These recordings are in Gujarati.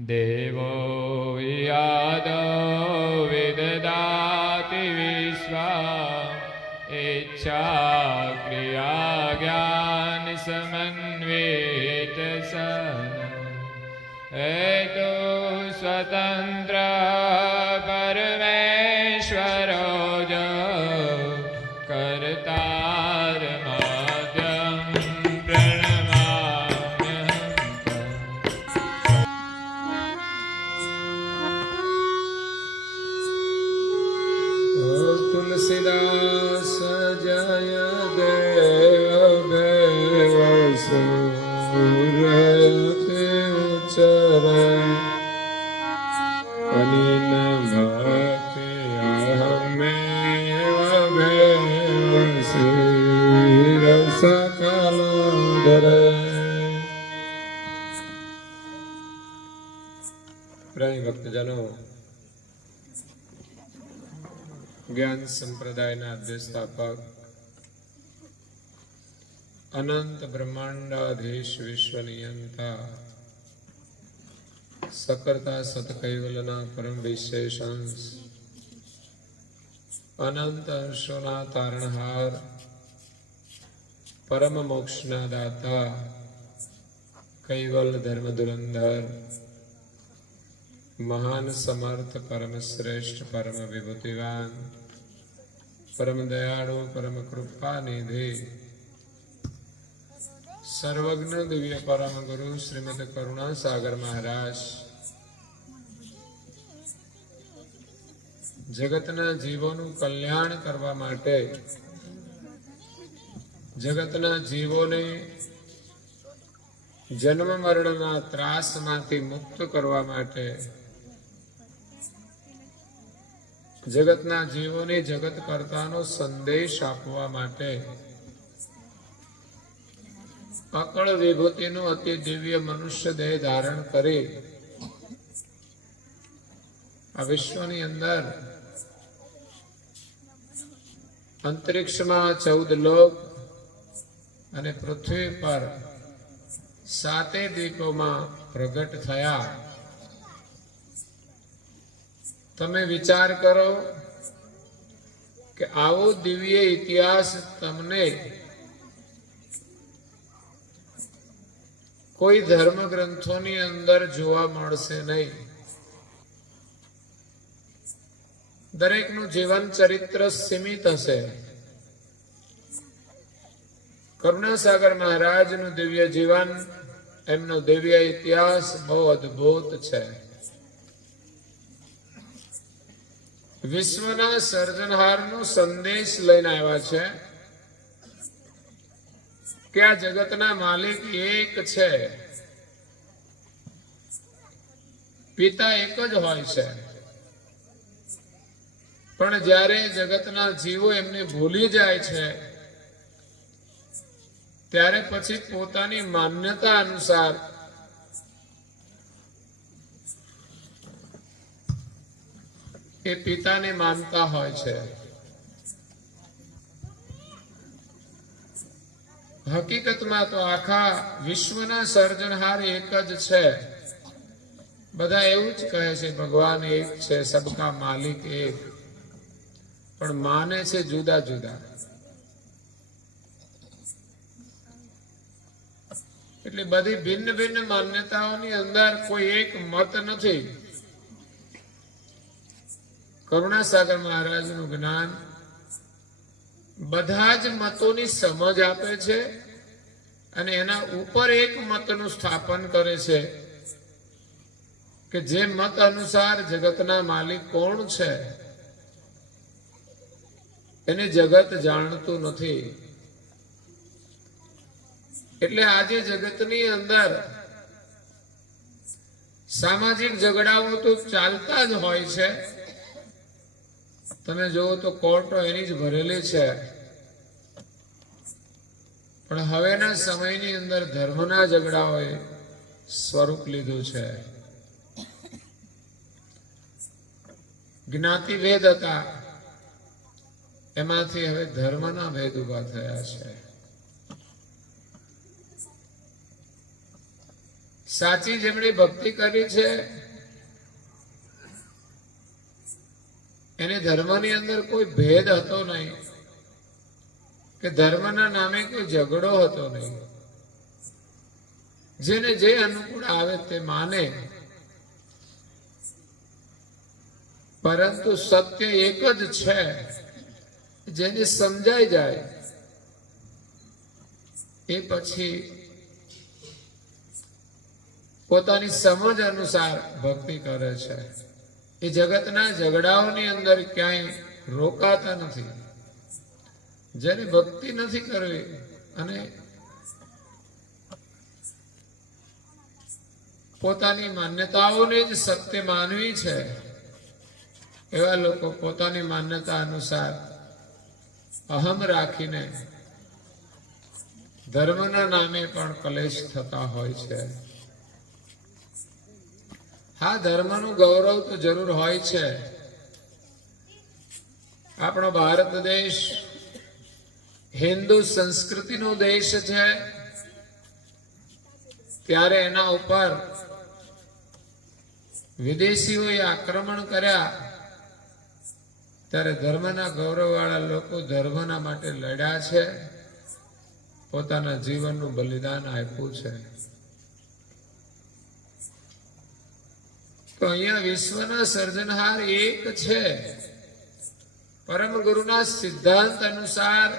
देवो यादो विददाति विश्वा इच्छा क्रिया ज्ञान समन्वित सन हेतु स्वतंत्र परमेश्वरो जो कर्तार माध्यम तुलसीदास जय देव देव सूरते चरण अनिन भक्ति अहमेव भेव श्री सकल धरे। प्रिय भक्तजनों, ज्ञान संप्रदायના અધ્યસ્થાપક અનંત બ્રહ્માંડાધીશ વિશ્વ નિયંતા સકર્તા સતકૈવલના પરમ વિશેષ અંશ અનંત અંશોના તારણહાર પરમ મોક્ષના દાતા કૈવલ ધર્મ ધુરંધર महान समर्थ परम श्रेष्ठ परम विभूतिवान परम दयाळु परम कृपा निधि सर्वज्ञ दिव्य परम गुरु श्रीमद करुणा सागर महाराज जगतना जीवोनु कल्याण करवा माटे जगतना जीवोने जन्म मरणना त्रासमांथी मुक्त करवा माटे जगतना जीवोने जगत कर्तानो संदेश आपवा माटे अकळ विभूतिनो अति दिव्य मनुष्य देह धारण करी आ विश्वनी अंदर अंतरिक्षमां 14 लोक अने पृथ्वी पर 7 द्वीपोमां प्रगट थया। તમે વિચાર કરો કે આવો દિવ્ય ઇતિહાસ તમને કોઈ ધર્મ ગ્રંથોની અંદર જોવા મળશે નહીં। દરેકનું જીવન ચરિત્ર સીમિત હશે। કરુણાસાગર મહારાજનું દિવ્ય જીવન એમનો દિવ્ય ઇતિહાસ બહુ અદ્ભુત છે। વિશ્વના સર્જનહારનો સંદેશ લઈને આવ્યા છે કે આ જગતના માલિક એક છે, પિતા એક જ હોય છે, પણ જ્યારે જગતના જીવો એમને ભૂલી જાય છે ત્યારે પછી પોતાની માન્યતા અનુસાર એ પિતાને માનતા હોય છે। હકીકતમાં તો આખા વિશ્વના સર્જનહાર એક જ છે। બધા એવું જ કહે છે ભગવાન એક છે, સબકા માલિક એક, પણ માને છે જુદા જુદા। એટલે બધી ભિન્ન ભિન્ન માન્યતાઓની અંદર કોઈ એક મત નથી। કરુણાસાગર મહારાજનું જ્ઞાન બધા જ મતોની સમજ આપે છે અને એના ઉપર એક મતનું સ્થાપન કરે છે કે જે મત અનુસાર જગતના માલિક કોણ છે એને જગત જાણતું નથી। એટલે આજે જગતની અંદર સામાજિક ઝઘડાઓ તો ચાલતા જ હોય છે। તમે જોવો તો કોર્ટો એની જ ભરેલી છે, પણ હવેના સમયની અંદર ધર્મના ઝઘડાઓએ સ્વરૂપ લીધું છે। જ્ઞાતિ ભેદ હતા એમાંથી હવે ધર્મના ભેદ ઉભા થયા છે। સાચી જેમણે ભક્તિ કરી છે એને ધર્મની અંદર કોઈ ભેદ હતો નહીં, કે ધર્મના નામે કોઈ ઝઘડો હતો નહીં. જેને જે અનુકૂળ આવે તે માને, પરંતુ સત્ય એક જ છે. જેને સમજાઈ જાય એ પછી પોતાની સમજ અનુસાર ભક્તિ કરે છે. એ જગતના ઝઘડાઓની અંદર ક્યાંય રોકાતા નથી. જેને ભક્તિ નથી કરવી અને પોતાની માન્યતાઓને જ સત્ય માનવી છે, એવા લોકો પોતાની માન્યતા અનુસાર અહમ રાખીને ધર્મના નામે પણ કલેશ થતા હોય છે. હા, ધર્મનું ગૌરવ તો જરૂર હોય છે. આપણો ભારત દેશ હિન્દુ સંસ્કૃતિનો દેશ છે, ત્યારે એના ઉપર વિદેશીઓએ આક્રમણ કર્યા ત્યારે ધર્મના ગૌરવવાળા લોકો ધર્મના માટે લડ્યા છે, પોતાના જીવનનું બલિદાન આપ્યું છે. તો અહીંયા વિશ્વના સર્જનહાર એક છે. પરમ ગુરુના સિદ્ધાંત અનુસાર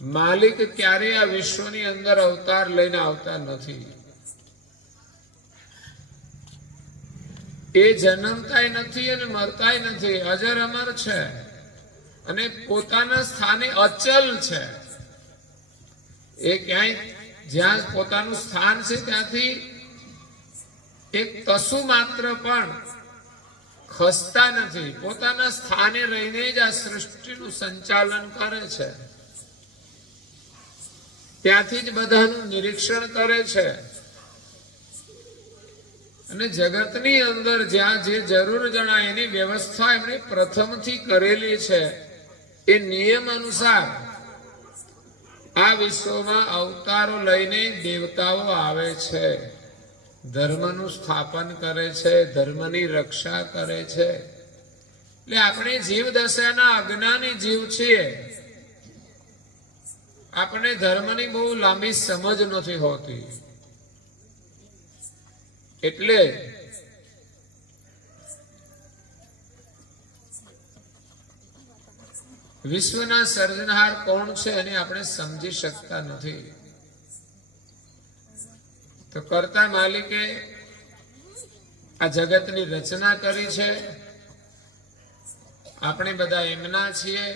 માલિક ક્યારેય આ વિશ્વની અંદર અવતાર લઈને આવતા નથી. એ જન્મતાય નથી અને મરતાય નથી, અજર અમર છે અને પોતાના સ્થાને અચલ છે. એ ક્યાંય જ્યાં પોતાનું સ્થાન છે ત્યાંથી એક તસુ માત્ર પણ ખસતા નથી. પોતાના સ્થાને રહીને જ આ સૃષ્ટિનું સંચાલન કરે છે. ત્યાંથી જ બધાનું નિરીક્ષણ કરે છે અને જગતની અંદર જ્યાં જે જરૂર જણાય એની વ્યવસ્થા એમણે પ્રથમથી કરેલી છે. એ નિયમ અનુસાર આ વિશ્વમાં અવતારો લઈને દેવતાઓ આવે છે, ધર્મનું સ્થાપન કરે છે, ધર્મની રક્ષા કરે છે. એટલે આપણે જીવ દશાના અજ્ઞાની જીવ છીએ. આપણે ધર્મની બહુ લાંબી સમજ નથી હોતી. એટલે વિશ્વના સર્જનહાર કોણ છે એને આપણે સમજી શકતા નથી. તો કર્તા માલિકે આ જગતની રચના કરી છે. આપણે બધા એમના છીએ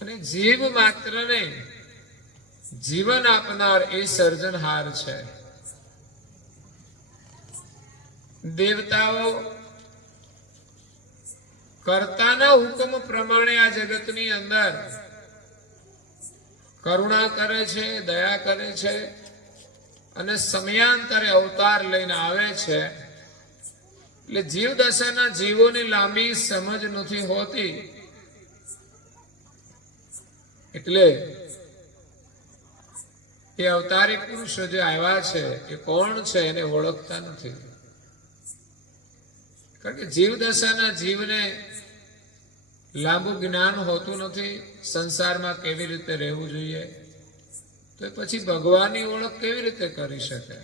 અને જીવ માત્રને જીવન આપનાર એ સર્જનહાર છે. દેવતાઓ કર્તાના હુકમ પ્રમાણે આ જગતની અંદર કરુણા કરે છે, દયા કરે છે અને સમયાંતરે અવતાર લઈને આવે છે. એટલે જીવ દશાના જીવોની લાંબી સમજ નથી હોતી. એટલે એ અવતારી પુરુષો જે આવ્યા છે એ કોણ છે એને ઓળખતા નથી. કારણ કે જીવ દશાના જીવને લાંબુ જ્ઞાન હોતું નથી સંસારમાં કેવી રીતે રહેવું જોઈએ. તો પછી ભગવાનની ઓળખ કેવી રીતે કરી શકે?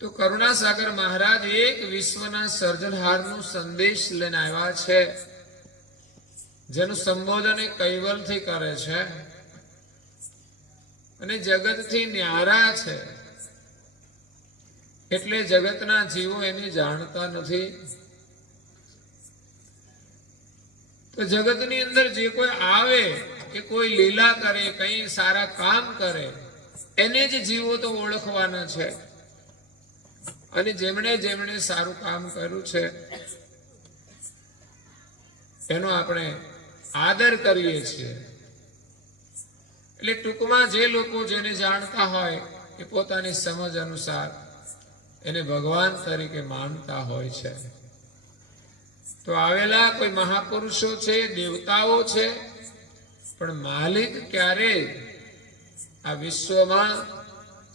તો કરુણાસાગર મહારાજ એક વિશ્વના સર્જનહારનો સંદેશ લઈને આવ્યા છે, જેનું સંબોધન એ કૈવલથી કરે છે અને જગતથી ન્યારા છે. એટલે જગતના જીવો એને જાણતા નથી. તો જગતની અંદર જે કોઈ આવે કે કોઈ લીલા કરે, કઈ સારા કામ કરે, એને જ જીવો તો ઓળખવાના છે. અને જેમણે જેમણે સારું કામ કર્યું છે એનો આપણે આદર કરીએ છીએ. એટલે ટૂંકમાં જે લોકો જેને જાણતા હોય એ પોતાની સમજ અનુસાર એને ભગવાન તરીકે માનતા હોય છે. તો આવેલા કોઈ મહાપુરુષો છે, દેવતાઓ છે, પણ માલિક ક્યારેય આ વિશ્વમાં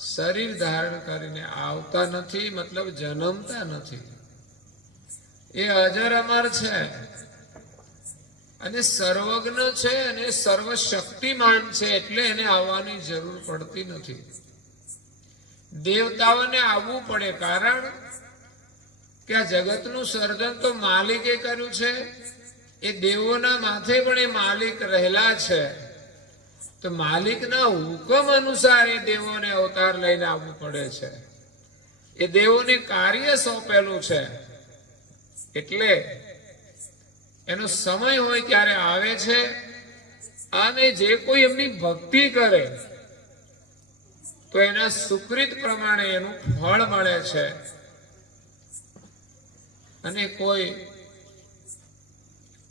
શરીર ધારણ કરીને આવતા નથી, મતલબ જન્મતા નથી. એ અજર અમર છે અને સર્વજ્ઞ છે અને સર્વશક્તિમાન છે, એટલે એને આવવાની જરૂર પડતી નથી. દેવતાઓને આવવું પડે, કારણ કે આ જગતનું સર્જન તો માલિકે કર્યું છે. એ દેવોના માથે પણ એ માલિક રહેલા છે. તો માલિકના હુકમ અનુસાર એ દેવોને અવતાર લઈને આવવું પડે છે. એ દેવોને કાર્ય સોંપેલું છે, એટલે એનો સમય હોય ત્યારે આવે છે. અને જે કોઈ એમની ભક્તિ કરે તો એના સુકૃત પ્રમાણે એનું ફળ મળે છે. અને કોઈ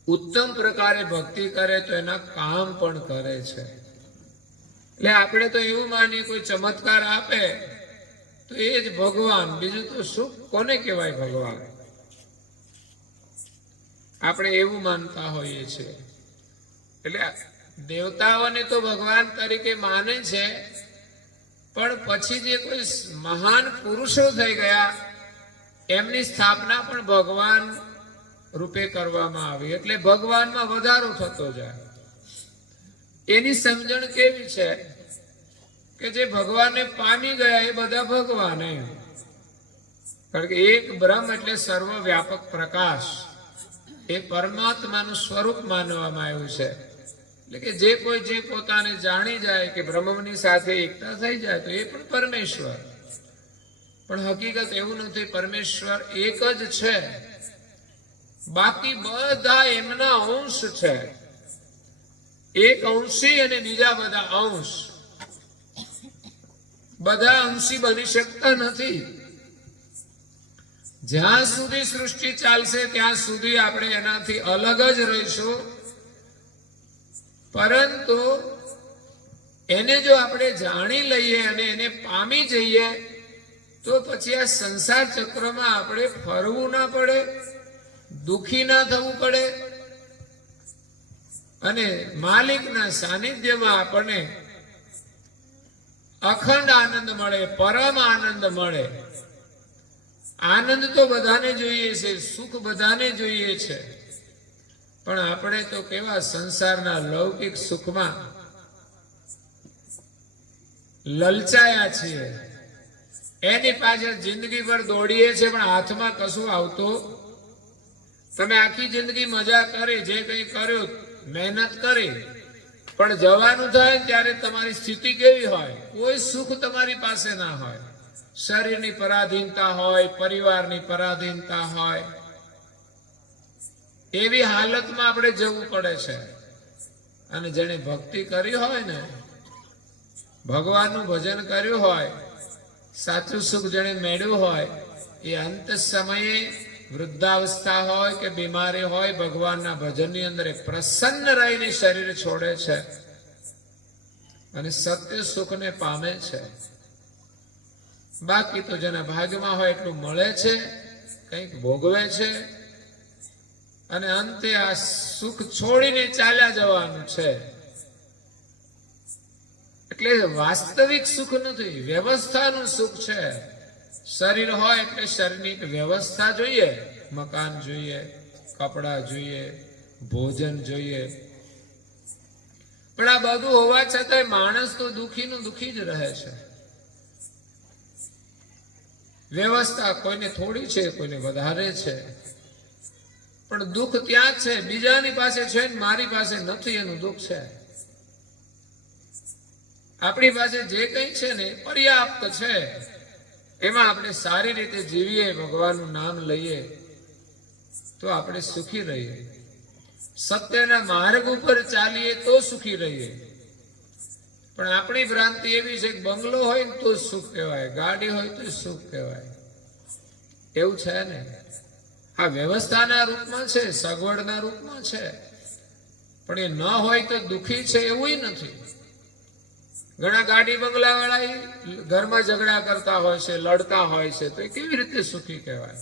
ઉત્તમ પ્રકારે ભક્તિ કરે તો એના કામ પણ કરે છે. એટલે આપણે તો એવું માનીએ કોઈ ચમત્કાર આપે તો એ જ ભગવાન, બીજું તો શું, કોને કહેવાય ભગવાન? આપણે એવું માનતા હોઈએ છીએ. એટલે દેવતાઓને તો ભગવાન તરીકે માને છે, પણ પછી જે કોઈ મહાન પુરુષો થઈ ગયા એમની સ્થાપના પણ ભગવાન રૂપે કરવામાં આવી, એટલે ભગવાનમાં વધારો થતો જાય. એની સમજણ કેવી છે કે જે ભગવાનને પામી ગયા એ બધા ભગવાન. કારણ કે એક બ્રહ્મ એટલે સર્વવ્યાપક પ્રકાશ, એ પરમાત્માનું સ્વરૂપ માનવામાં આવ્યું છે. એટલે કે જે કોઈ જે પોતાને જાણી જાય કે બ્રહ્મની સાથે એકતા થઈ જાય તો એ પણ પરમેશ્વર. પણ હકીકત એવું નથી, પરમેશ્વર એક જ છે, બાકી બધા એમના અંશ છે. એક અંશી અને બીજા બધા અંશ. બધા અંશી બની શકતા નથી. જ્યાં સુધી સૃષ્ટિ ચાલશે ત્યાં સુધી આપણે એનાથી અલગ જ રહીશું. પરંતુ એને જો આપણે જાણી લઈએ અને એને પામી જઈએ તો પછી આ સંસાર ચક્રમાં આપણે ફરવું ના પડે, દુખી ના થવું પડે, અને માલિકના સાનિધ્યમાં આપણને અખંડ આનંદ મળે, પરમ આનંદ મળે. આનંદ તો બધાને જોઈએ છે, સુખ બધાને જોઈએ છે, પણ આપણે તો કેવા સંસારના લૌકિક સુખમાં લલચાયા છીએ. એની પાછળ જિંદગી ભર દોડીએ છીએ, પણ હાથમાં કશું આવતું. તમે આખી જિંદગી મજા કરી, જે કંઈ કર્યું, મહેનત કરી, પણ જવાનું થાય ત્યારે તમારી સ્થિતિ કેવી હોય? કોઈ સુખ તમારી પાસે ના હોય. શરીરની પરાધીનતા હોય, પરિવારની પરાધીનતા હોય. એવી હાલતમાં આપણે જવું પડે છે. અને જેને ભક્તિ કરી હોય ને, ભગવાનનું ભજન કર્યું હોય, સાચું સુખ જેને મેળવ્યું હોય, એ અંત સમયે વૃદ્ધાવસ્થા હોય કે બીમારી હોય, ભગવાનના ભજનની અંદર પ્રસન્ન રહીને શરીર છોડે છે અને સત્ય સુખને પામે છે. બાકી તો જેના ભાગ્યમાં હોય એટલું મળે છે, કંઈક ભોગવે છે અને અંતે આ સુખ છોડીને ચાલ્યા જવાનું છે. એટલે વાસ્તવિક સુખ નથી, વ્યવસ્થાનું સુખ છે. શરીર હોય એટલે શરીરની વ્યવસ્થા જોઈએ, મકાન જોઈએ, કપડા જોઈએ, ભોજન જોઈએ. પણ આ બધું હોવા છતાંય માણસ તો દુઃખીનું દુઃખી જ રહે છે. વ્યવસ્થા કોઈને થોડી છે, કોઈને વધારે છે, પણ દુઃખ ત્યાં જ છે. બીજાની પાસે છે ને મારી પાસે નથી, એનું દુઃખ છે. આપણી પાસે જે કંઈ છે ને પર્યાપ્ત છે, એમાં આપણે સારી રીતે જીવીએ, ભગવાનનું નામ લઈએ તો આપણે સુખી રહીએ. સત્યના માર્ગ ઉપર ચાલીએ તો સુખી રહીએ. પણ આપણી ભ્રાંતિ એવી છે કે બંગલો હોય ને તો સુખ કહેવાય, ગાડી હોય તો સુખ કહેવાય. એવું છે ને? આ વ્યવસ્થાના રૂપમાં છે, સગવડના રૂપમાં છે, પણ એ ન હોય તો દુઃખી છે એવું નથી. ઘણા ગાડી બંગલા વાળા ઘરમાં ઝઘડા કરતા હોય છે, લડતા હોય છે, તો એ કેવી રીતે સુખી કહેવાય?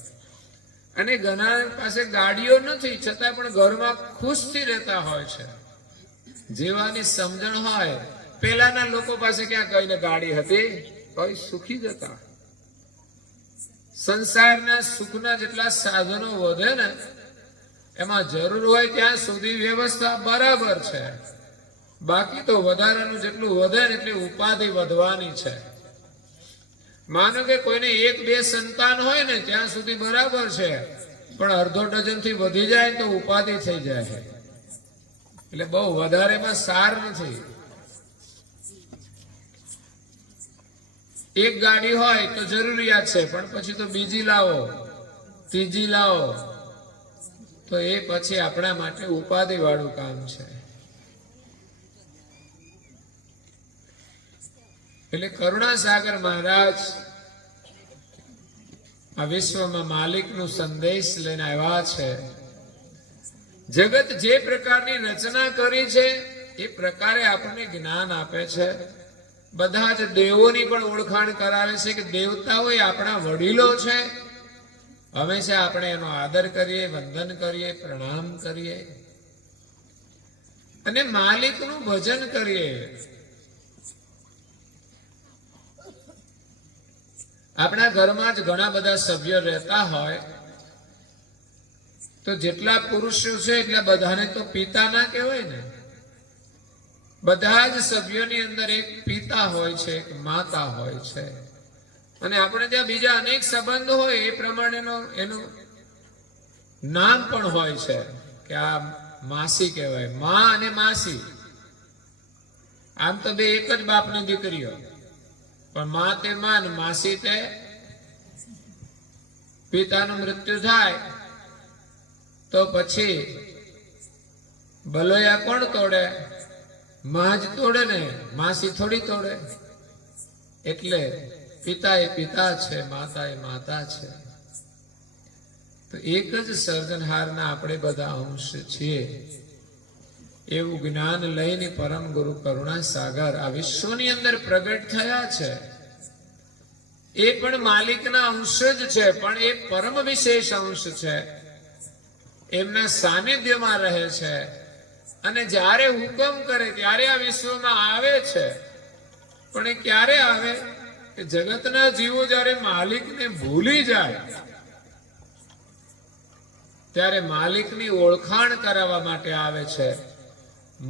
અને ઘણા પાસે ગાડીઓ નથી છતાં પણ ઘરમાં ખુશથી રહેતા હોય છે. જીવવાની સમજણ હોય પેલાના લોકો પાસે ક્યાં કઈને ગાડી હતી? કોઈ સુખી જ હતા. સંસારના સુખના જેટલા સાધનો વધે ને એમાં જરૂર હોય ત્યાં સુધી વ્યવસ્થા બરાબર છે, બાકી તો વધારાનું જેટલું વધે ને એટલી ઉપાધિ વધવાની છે. માનો કે કોઈને 1-2 સંતાન હોય ને ત્યાં સુધી બરાબર છે, પણ અડધો ડઝન થી વધી જાય તો ઉપાધિ થઈ જાય. એટલે બહુ વધારેમાં સાર નથી. એક ગાડી હોય તો જરૂરિયાત છે, પણ પછી તો બીજી લાવો, ત્રીજી લાવો, તો એ પછી આપણા માટે ઉપાધિ વાળું કામ છે. એટલે કરુણાસાગર મહારાજ આ વિશ્વમાં માલિકનું સંદેશ લઈને આવ્યા છે. જગત જે પ્રકારની રચના કરી છે એ પ્રકારે આપણને જ્ઞાન આપે છે. બધા જ દેવોની પણ ઓળખાણ કરાવે છે કે દેવતાઓ એ આપણા વડીલો છે. હંમેશા આપણે એનો આદર કરીએ, વંદન કરીએ, પ્રણામ કરીએ અને માલિકનું ભજન કરીએ. આપણા ઘરમાં જ ઘણા બધા સભ્યો રહેતા હોય તો જેટલા પુરુષો છે એટલા બધાને તો પિતા ના કહેવાય ને. બધા જ સભ્યોની અંદર એક પિતા હોય છે, એક માતા હોય છે, અને આપણે ત્યાં બીજા અનેક સંબંધ હોય એ પ્રમાણેનો એનું નામ પણ હોય છે કે આ માસી કહેવાય, માં અને માસી. આમ તો બે એક જ બાપની દીકરીઓ, પણ માં તે માં, માસી તે પિતાનું મૃત્યુ થાય તો પછી બલોયા કોણ તોડે? માં જ તોડે ને, માસી થોડી તોડે. એટલે પિતા એ પિતા છે, માતા એ માતા છે. તો એક જ સર્જનહારના આપણે બધા અંશ છીએ. એવું જ્ઞાન લઈને પરમ ગુરુ કરુણાસાગર આ વિશ્વની અંદર પ્રગટ થયા છે. એ પણ માલિકના અંશ જ છે, પણ એ પરમ વિશેષ અંશ છે. એમના સાનિધ્યમાં રહે છે અને જ્યારે હુકમ કરે ત્યારે આ વિશ્વમાં આવે છે. પણ એ ક્યારે આવે? કે જગતના જીવો જ્યારે માલિકને ભૂલી જાય ત્યારે માલિકની ઓળખાણ કરાવવા માટે આવે છે,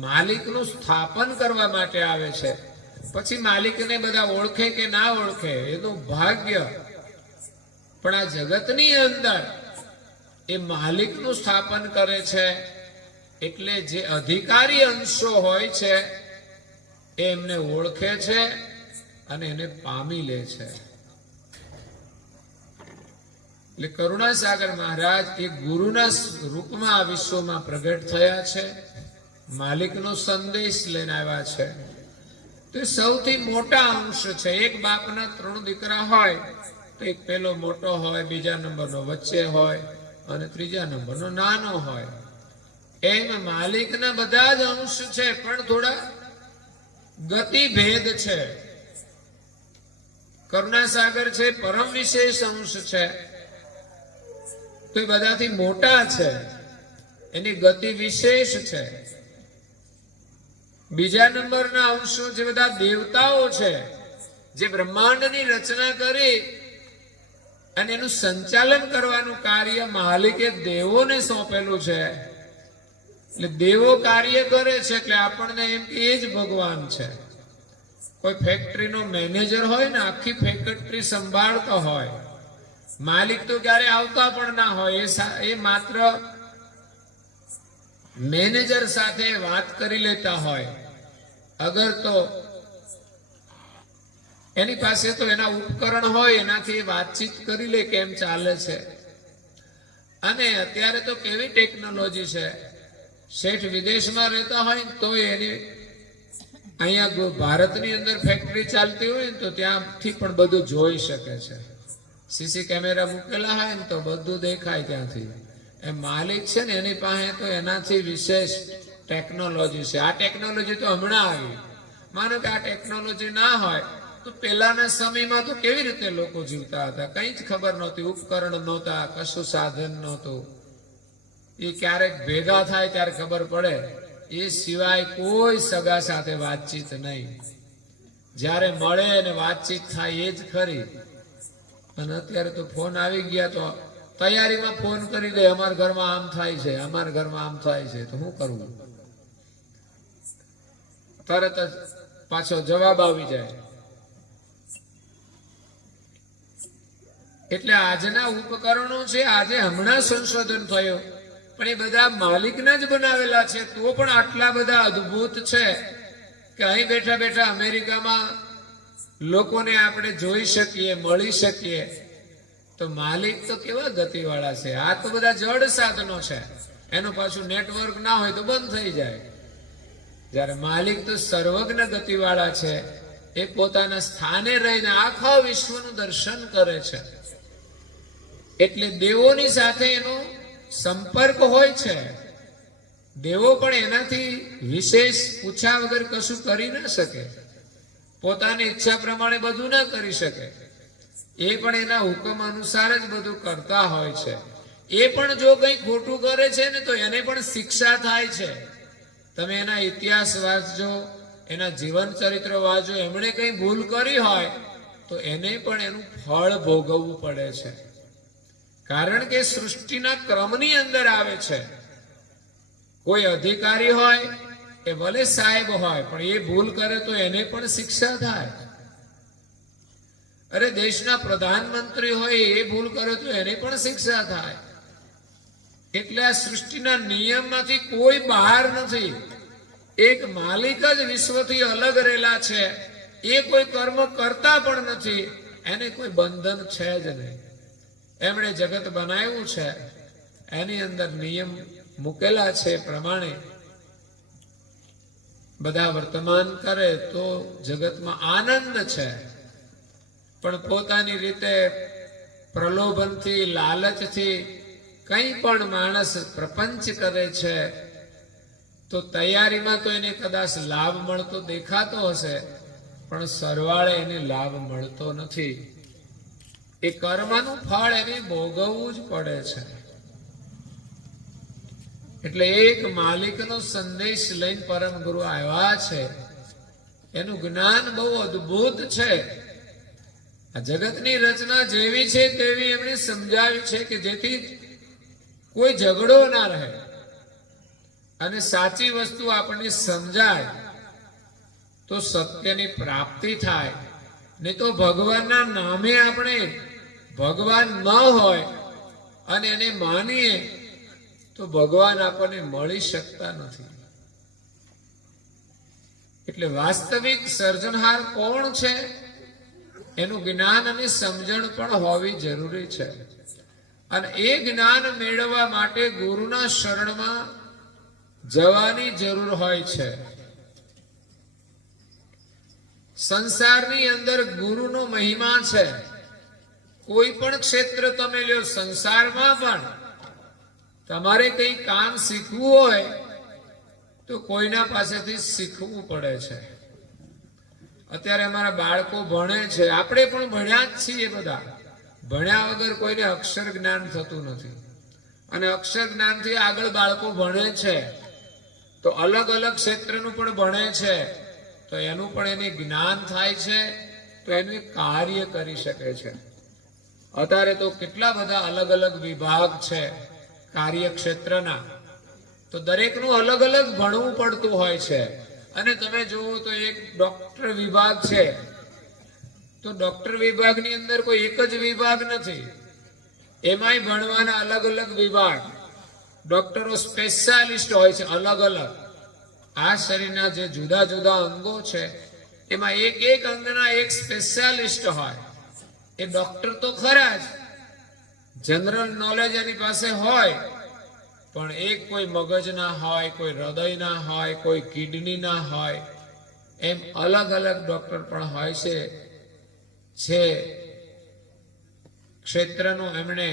માલિકનું સ્થાપન કરવા માટે આવે છે. પછી માલિકને બધા ઓળખે કે ના ઓળખે એ તો ભાગ્ય, પણ આ જગતની અંદર એ માલિકનું સ્થાપન કરે છે. એટલે જે અધિકારી અંશો હોય છે એ એમને ઓળખે છે અને એને પામી લે છે. એટલે કરુણાસાગર મહારાજ એ ગુરુના રૂપમાં આ વિશ્વમાં પ્રગટ થયા છે, માલિકનો સંદેશ લઈને આવ્યા છે. તો સૌથી મોટા અંશ છે. એક બાપના 3 દીકરા હોય તો એક પેલો મોટો હોય, બીજા નંબરનો વચ્ચે હોય અને ત્રીજા નંબરનો નાનો હોય. એમ માલિકના બધા જ અંશ છે, પણ થોડા ગતિ ભેદ છે. કરુણાસાગર છે પરમ વિશેષ અંશ છે, તો એ બધાથી મોટા છે, એની ગતિ વિશેષ છે. બીજા નંબરના અંશો જે બધા દેવતાઓ છે, જે બ્રહ્માંડની રચના કરી અને એનું સંચાલન કરવાનું કાર્ય માલિકે દેવોને સોંપેલું છે. એટલે દેવો કાર્ય કરે છે એટલે આપણને એમ કે એ જ ભગવાન છે. કોઈ ફેક્ટરીનો મેનેજર હોય ને, આખી ફેક્ટરી સંભાળતો હોય, માલિક તો ક્યારે આવતા પણ ના હોય. એ માત્ર મેનેજર સાથે વાત કરી લેતા હોય. અગર તો એની પાસે તો એના ઉપકરણ હોય, એનાથી વાતચીત કરી લે કેમ ચાલે છે. અને અત્યારે તો કેવી ટેકનોલોજી છે, શેઠ વિદેશમાં રહેતા હોય તો એની અહીંયા ભારતની અંદર ફેક્ટરી ચાલતી હોય ને તો ત્યાંથી પણ બધું જોઈ શકે છે. સીસી કેમેરા મૂકેલા હોય ને તો બધું દેખાય ત્યાંથી. એ માલિક છે ને એની પાસે તો એનાથી વિશેષ ટેકનોલોજી છે. આ ટેકનોલોજી તો હમણાં આવી. માનો કે આ ટેકનોલોજી ના હોય તો પેલાના સમયમાં તો કેવી રીતે લોકો જીવતા હતા? કઈ જ ખબર નહોતી, ઉપકરણ નહોતા, કશું સાધન નહોતું. એ ક્યારેક ભેગા થાય ત્યારે ખબર પડે એ સિવાય કોઈ સગા સાથે વાતચીત નહીં. જ્યારે મળે અને વાતચીત થાય એ જ ખરી. અને અત્યારે તો ફોન આવી ગયા તો તૈયારીમાં ફોન કરી દે, અમારા ઘરમાં આમ થાય છે, અમારા ઘરમાં આમ થાય છે, તો શું કરવું? તરત જ પાછો જવાબ આવી જાય. એટલે આજના ઉપકરણો છે, આજે હમણાં સંશોધન થયું, પણ એ બધા માલિકના જ બનાવેલા છે, તો પણ આટલા બધા અદ્ભુત છે કે અહીં બેઠા બેઠા અમેરિકામાં લોકોને આપણે જોઈ શકીએ, મળી શકીએ. તો માલિક તો કેવા ગતિવાળા છે. આ તો બધા જડ સાધનો છે, એનું પાછું નેટવર્ક ના હોય તો બંધ થઈ જાય. જ્યારે માલિક તો સર્વજ્ઞ ગતિવાળા છે, એ પોતાના સ્થાને રહીને આખા વિશ્વનું દર્શન કરે છે. એટલે દેવોની સાથે એનો સંપર્ક હોય છે. દેવો પણ એનાથી વિશેષ પૂછ્યા વગર કશું કરી ના શકે, પોતાની ઈચ્છા પ્રમાણે બધું ના કરી શકે. એ પણ એના હુકમ અનુસાર જ બધું કરતા હોય છે. એ પણ જો કંઈ ખોટું કરે છે ને તો એને પણ શિક્ષા થાય છે. તમે એના ઇતિહાસ વાંચજો, એના જીવન ચરિત્ર વાંચજો. એમણે કંઈ ભૂલ કરી હોય તો એને પણ એનું ફળ ભોગવવું પડે છે. કારણ કે સૃષ્ટિના ક્રમની અંદર આવે છે. કોઈ અધિકારી હોય એ ભલે સાહેબ હોય, પણ એ ભૂલ કરે તો એને પણ શિક્ષા થાય. અરે દેશના પ્રધાનમંત્રી હોય એ ભૂલ કરે તો એને પણ શિક્ષા થાય. એટલે આ સૃષ્ટિના નિયમમાંથી કોઈ બહાર નથી. એક માલિક જ વિશ્વથી અલગ રહેલા છે. એ કોઈ કર્મ કરતા પણ નથી, એને કોઈ બંધન છે જ નહીં. એમણે જગત બનાવ્યું છે, એની અંદર નિયમ મૂકેલા છે પ્રમાણે બધા વર્તમાન કરે તો જગતમાં આનંદ છે. પણ પોતાની રીતે પ્રલોભનથી, લાલચથી કંઈ પણ માણસ પ્રપંચ કરે છે તો તૈયારીમાં તો એને કદાચ લાભ મળતો દેખાતો હશે, પણ સરવાળે એને લાભ મળતો નથી. એ કર્મનું ફળ એને ભોગવવું જ પડે છે. એટલે એક માલિકનો સંદેશ લઈને પરમ ગુરુ આવ્યા છે. એનું જ્ઞાન બહુ અદ્ભુત છે. આ જગતની રચના જેવી છે તેવી એમણે સમજાવી છે કે જેથી કોઈ ઝઘડો ના રહે અને સાચી વસ્તુ આપણને સમજાય તો સત્યની પ્રાપ્તિ થાય. નહીં તો ભગવાનના નામે આપણે ભગવાન ન હોય અને એને માનીએ તો ભગવાન આપણને મળી શકતા નથી. એટલે વાસ્તવિક સર્જનહાર કોણ છે એનું જ્ઞાન અને સમજણ પણ હોવી જરૂરી છે. અને એ જ્ઞાન મેળવવા માટે ગુરુના શરણમાં જવાની જરૂર હોય છે. સંસારની અંદર ગુરુનો મહિમા છે. કોઈ પણ ક્ષેત્ર તમે લ્યો, સંસારમાં પણ તમારે કઈ કામ શીખવું હોય તો કોઈના પાસેથી શીખવું પડે છે. અત્યારે અમારા બાળકો ભણે છે, આપણે પણ ભણ્યા જ છીએ. બધા ભણ્યા વગર કોઈને અક્ષર જ્ઞાન થતું નથી. અને અક્ષર જ્ઞાનથી આગળ બાળકો ભણે છે તો અલગ અલગ ક્ષેત્રનું પણ ભણે છે, તો એનું પણ એને જ્ઞાન થાય છે, તો એનું કાર્ય કરી શકે છે. અત્યારે તો કેટલા બધા અલગ અલગ વિભાગ છે કાર્યક્ષેત્રના, તો દરેકનું અલગ અલગ ભણવું પડતું હોય છે. અને તમે જુઓ તો એક ડોક્ટર વિભાગ છે, તો ડોક્ટર વિભાગની અંદર કોઈ એક જ વિભાગ નથી, એમાંય ભણવાના અલગ અલગ વિભાગ. ડોક્ટરો સ્પેશિયાલિસ્ટ હોય છે અલગ અલગ. આ શરીરના જે જુદા જુદા અંગો છે એમાં એક એક અંગના એક સ્પેશિયાલિસ્ટ હોય. એ ડોક્ટર તો ખરા જ, જનરલ નોલેજ એની પાસે હોય, પણ એક કોઈ મગજના હોય, કોઈ હૃદયના હોય, કોઈ કિડનીના હોય, એમ અલગ અલગ ડોક્ટર પણ હોય છે. ક્ષેત્રનું એમણે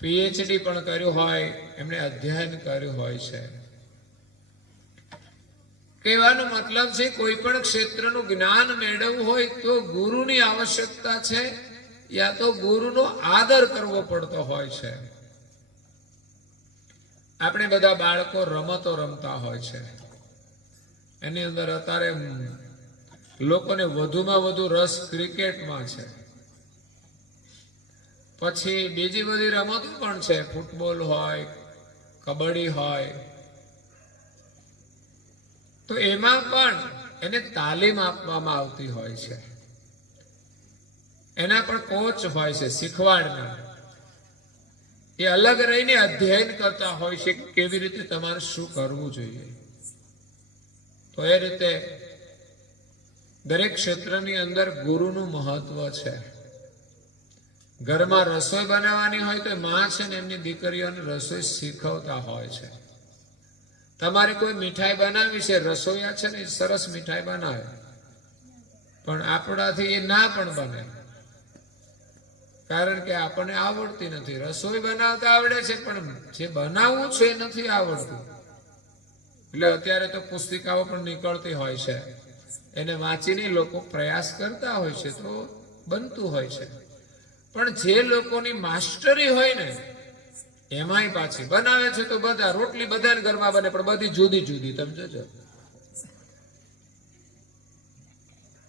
PhD પણ કર્યું હોય, એમણે અધ્યયન કર્યું હોય છે. કહેવાનો મતલબ છે કોઈ પણ ક્ષેત્રનું જ્ઞાન મેળવવું હોય તો ગુરુની આવશ્યકતા છે, યા તો ગુરુનો આદર કરવો પડતો હોય છે. આપણે બધા બાળકો રમતો રમતા હોય છે, એની અંદર અત્યારે લોકોને વધુમાં વધુ રસ ક્રિકેટમાં છે. પછી બીજી બધી રમતો પણ છે, ફૂટબોલ હોય, કબડ્ડી હોય. તો એમાં પણ એને તાલીમ આપવામાં આવતી હોય છે. એના પણ કોચ હોય છે, શીખવાડનાર. એ અલગ રહીને અધ્યયન કરતા હોય છે કે કેવી રીતે તમારે શું કરવું જોઈએ. તો એ રીતે દરેક ક્ષેત્રની અંદર ગુરુનું મહત્વ છે. ઘરમાં રસોઈ બનાવવાની હોય તો માં છે ને એમની દીકરીઓને રસોઈ શીખવતા હોય છે. તમારે કોઈ મીઠાઈ બનાવી છે, રસોઈયા છે ને સરસ મીઠાઈ બનાવે, પણ આપણાથી એ ના પણ બને, કારણ કે આપણને આવડતી નથી. રસોઈ બનાવતા આવડે છે પણ જે બનાવવું છે એ નથી આવડતું. એટલે અત્યારે તો પુસ્તિકાઓ પણ નીકળતી હોય છે, એને વાંચીને લોકો પ્રયાસ કરતા હોય છે તો બનતું હોય છે. પણ જે લોકોની માસ્ટરી હોય ને એમાંય પાછી બનાવે છે તો બધા રોટલી બધાને ઘરમાં બને, પણ બધી જુદી જુદી. તમે જોજો,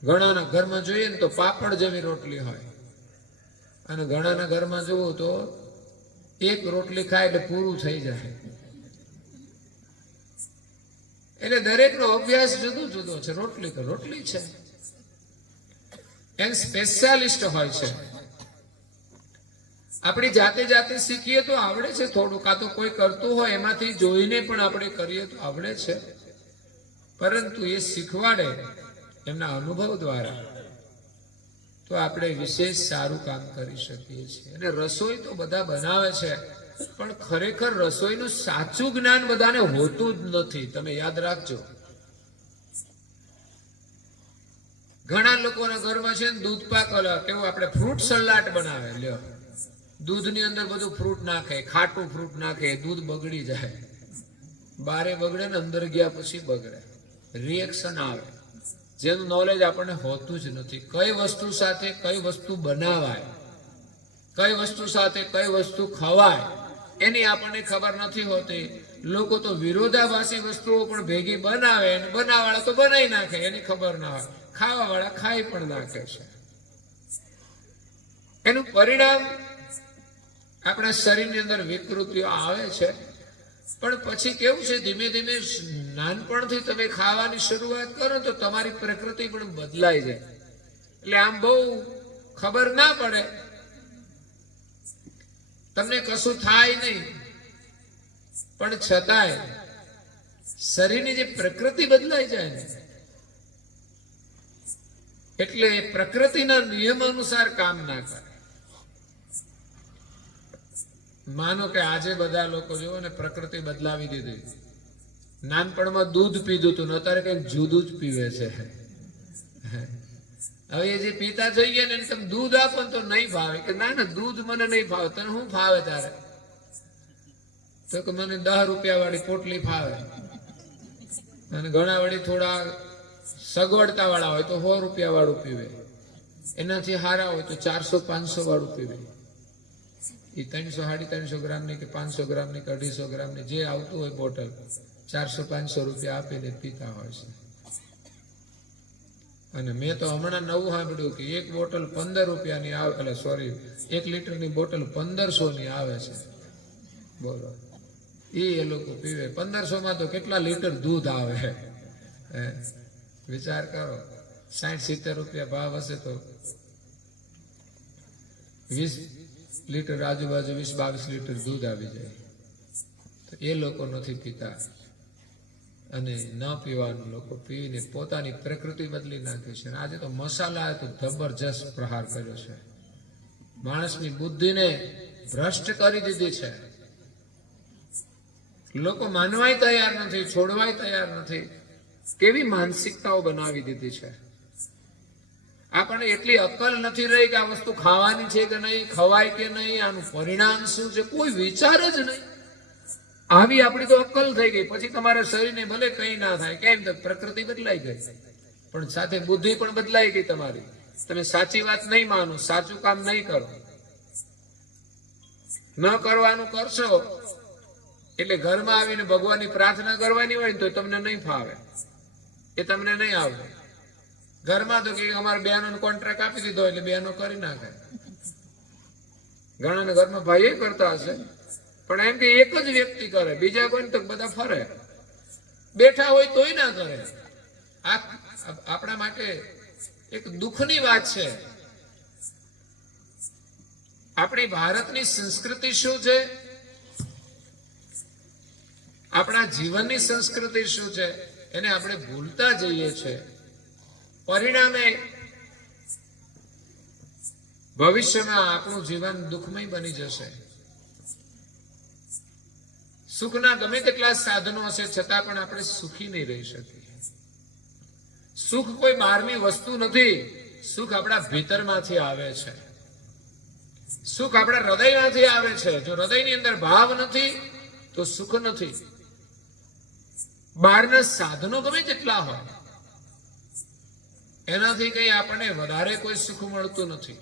ઘણાના ઘરમાં જોઈએ ને તો પાપડ જેવી રોટલી હોય, અને ઘણાના ઘરમાં જુઓ તો એક રોટલી ખાય એટલે પૂરું થઈ જાય. એટલે દરેકનો અભ્યાસ જુદો જુદો છે. રોટલી તો રોટલી છે, એમ સ્પેશિયાલિસ્ટ હોય છે. આપણી જાતે જાતે શીખીએ તો આવડે છે થોડું, કાં તો કોઈ કરતું હોય એમાંથી જોઈને પણ આપણે કરીએ તો આવડે છે. પરંતુ એ શીખવાડે એમના અનુભવ દ્વારા તો આપણે વિશેષ સારું કામ કરી શકીએ છીએ. અને રસોઈ તો બધા બનાવે છે, પણ ખરેખર રસોઈનું સાચું જ્ઞાન બધાને હોતું જ નથી. તમે યાદ રાખજો, ઘણા લોકોના ઘરમાં છે ને દૂધ પાક કેવું આપણે ફ્રૂટ સલાડ બનાવે. લ્યો, દૂધની અંદર બધું ફ્રૂટ નાખે, ખાટું ફ્રૂટ નાખે, દૂધ બગડી જાય. બારે બગડે ને અંદર ગયા પછી બગડે, રિએક્શન આવે. જેનું નોલેજ આપણને હોતું જ નથી. કઈ વસ્તુ સાથે કઈ વસ્તુ બનાવાય, કઈ વસ્તુ સાથે કઈ વસ્તુ ખવાય, એની આપણને ખબર નથી હોતી. લોકો તો વિરોધાભાસી વસ્તુઓ પણ ભેગી બનાવે, બનાવવાળા તો બનાવી નાખે, એની ખબર ના હોય. ખાવા વાળા ખાઈ પણ નાખે છે. એનું પરિણામ આપણા શરીરની અંદર વિકૃતિઓ આવે છે. પણ પછી કેવું છે, ધીમે ધીમે નાનપણથી તમે ખાવાની શરૂઆત કરો તો તમારી પ્રકૃતિ પણ બદલાઈ જાય. એટલે આમ બહુ ખબર ના પડે, તમને કશું થાય નહીં, પણ છતાંય શરીરની જે પ્રકૃતિ બદલાઈ જાય ને, એટલે પ્રકૃતિના નિયમ અનુસાર કામ ના કરે. માનો કે આજે બધા લોકો જો ને પ્રકૃતિ બદલાવી દીધી. નાનપણમાં દૂધ પીધું હતું, અત્યારે કઈક જુદું જ પીવે છે. હવે એ જે પીતા જોઈએ ને તમે દૂધ આપો ને તો નહીં ભાવે, કે ના ના દૂધ મને નહીં ભાવે. તને શું ભાવે તારે? તો કે મને 10 રૂપિયા વાળી પોટલી ભાવે, અને ઘણા વળી થોડા સગવડતા વાળા હોય તો 100 રૂપિયા વાળું પીવે, એનાથી સારા હોય તો 400-500 વાળું પીવે. એ 300-350 ગ્રામની કે 500 ગ્રામની કે 250 ગ્રામની જે આવતું હોય બોટલ 400-500 રૂપિયા આપીને પીતા હોય છે. અને મેં તો હમણાં નવું સાંભળ્યું કે એક બોટલ 15 રૂપિયાની આવે, એટલે સોરી 1 લીટરની બોટલ 1500ની આવે છે. બોલો, એ લોકો પીવે. 1500માં તો કેટલા લીટર દૂધ આવે? વિચાર કરો, 60-70 રૂપિયા ભાવ હશે તો 20 લીટર આજુબાજુ 20-22 લીટર દૂધ આવી જાય. તો એ લોકો નથી પીતા, અને ન પીવાનું લોકો પીને પોતાની પ્રકૃતિ બદલી નાખે છે. આજે તો મસાલા તો જબરજસ્ત પ્રહાર કર્યો છે, માણસની બુદ્ધિને ભ્રષ્ટ કરી દીધી છે. લોકો માનવાય તૈયાર નથી, છોડવાય તૈયાર નથી. કેવી માનસિકતાઓ બનાવી દીધી છે. આપણને એટલી અક્કલ નથી રહી કે આ વસ્તુ ખાવાની છે કે નહીં, ખવાય કે નહીં, આનું પરિણામ શું છે, કોઈ વિચાર જ નહીં. આવી આપણી તો અક્કલ થઈ ગઈ. પછી તમારા શરીરને ભલે કઈ ના થાય, કેમ? તો પ્રકૃતિ બદલાઈ ગઈ, પણ સાથે બુદ્ધિ પણ બદલાઈ ગઈ તમારી. તમે સાચી વાત નહીં માનો, સાચું કામ નહીં કરો, ન કરવાનું કરશો. એટલે ઘરમાં આવીને ભગવાનની પ્રાર્થના કરવાની હોય ને તો તમને નહીં ફાવે. એ તમને નહીં આવડે. ઘરમાં તો કે અમારે બહેનો કોન્ટ્રાક્ટ આપી દીધો એટલે બહેનો કરી નાખે. ઘણા ઘરમાં ભાઈ કરતા હશે, પણ એમ કે એક જ વ્યક્તિ કરે, બીજા કોઈ તો બધા ફરે, બેઠા હોય તોય ના કરે. આ આપણા માટે એક દુઃખની વાત છે. આપણી ભારતની સંસ્કૃતિ શું છે, આપણા જીવનની સંસ્કૃતિ શું છે, એને આપણે ભૂલતા જઈએ છીએ. પરિણામે ભવિષ્યમાં આપણું જીવન દુઃખમય બની જશે. સુખના ગમે તેટલા સાધનો હશે છતાં પણ આપણે સુખી નહીં રહી શકીએ. સુખ કોઈ બહારની વસ્તુ નથી, સુખ આપણા ભીતરમાંથી આવે છે. સુખ આપણા હૃદયમાંથી આવે છે. જો હૃદયની અંદર ભાવ નથી તો સુખ નથી. બહારના સાધનો ગમે તેટલા હોય, એનાથી કઈ આપણને વધારે કોઈ સુખ મળતું નથી.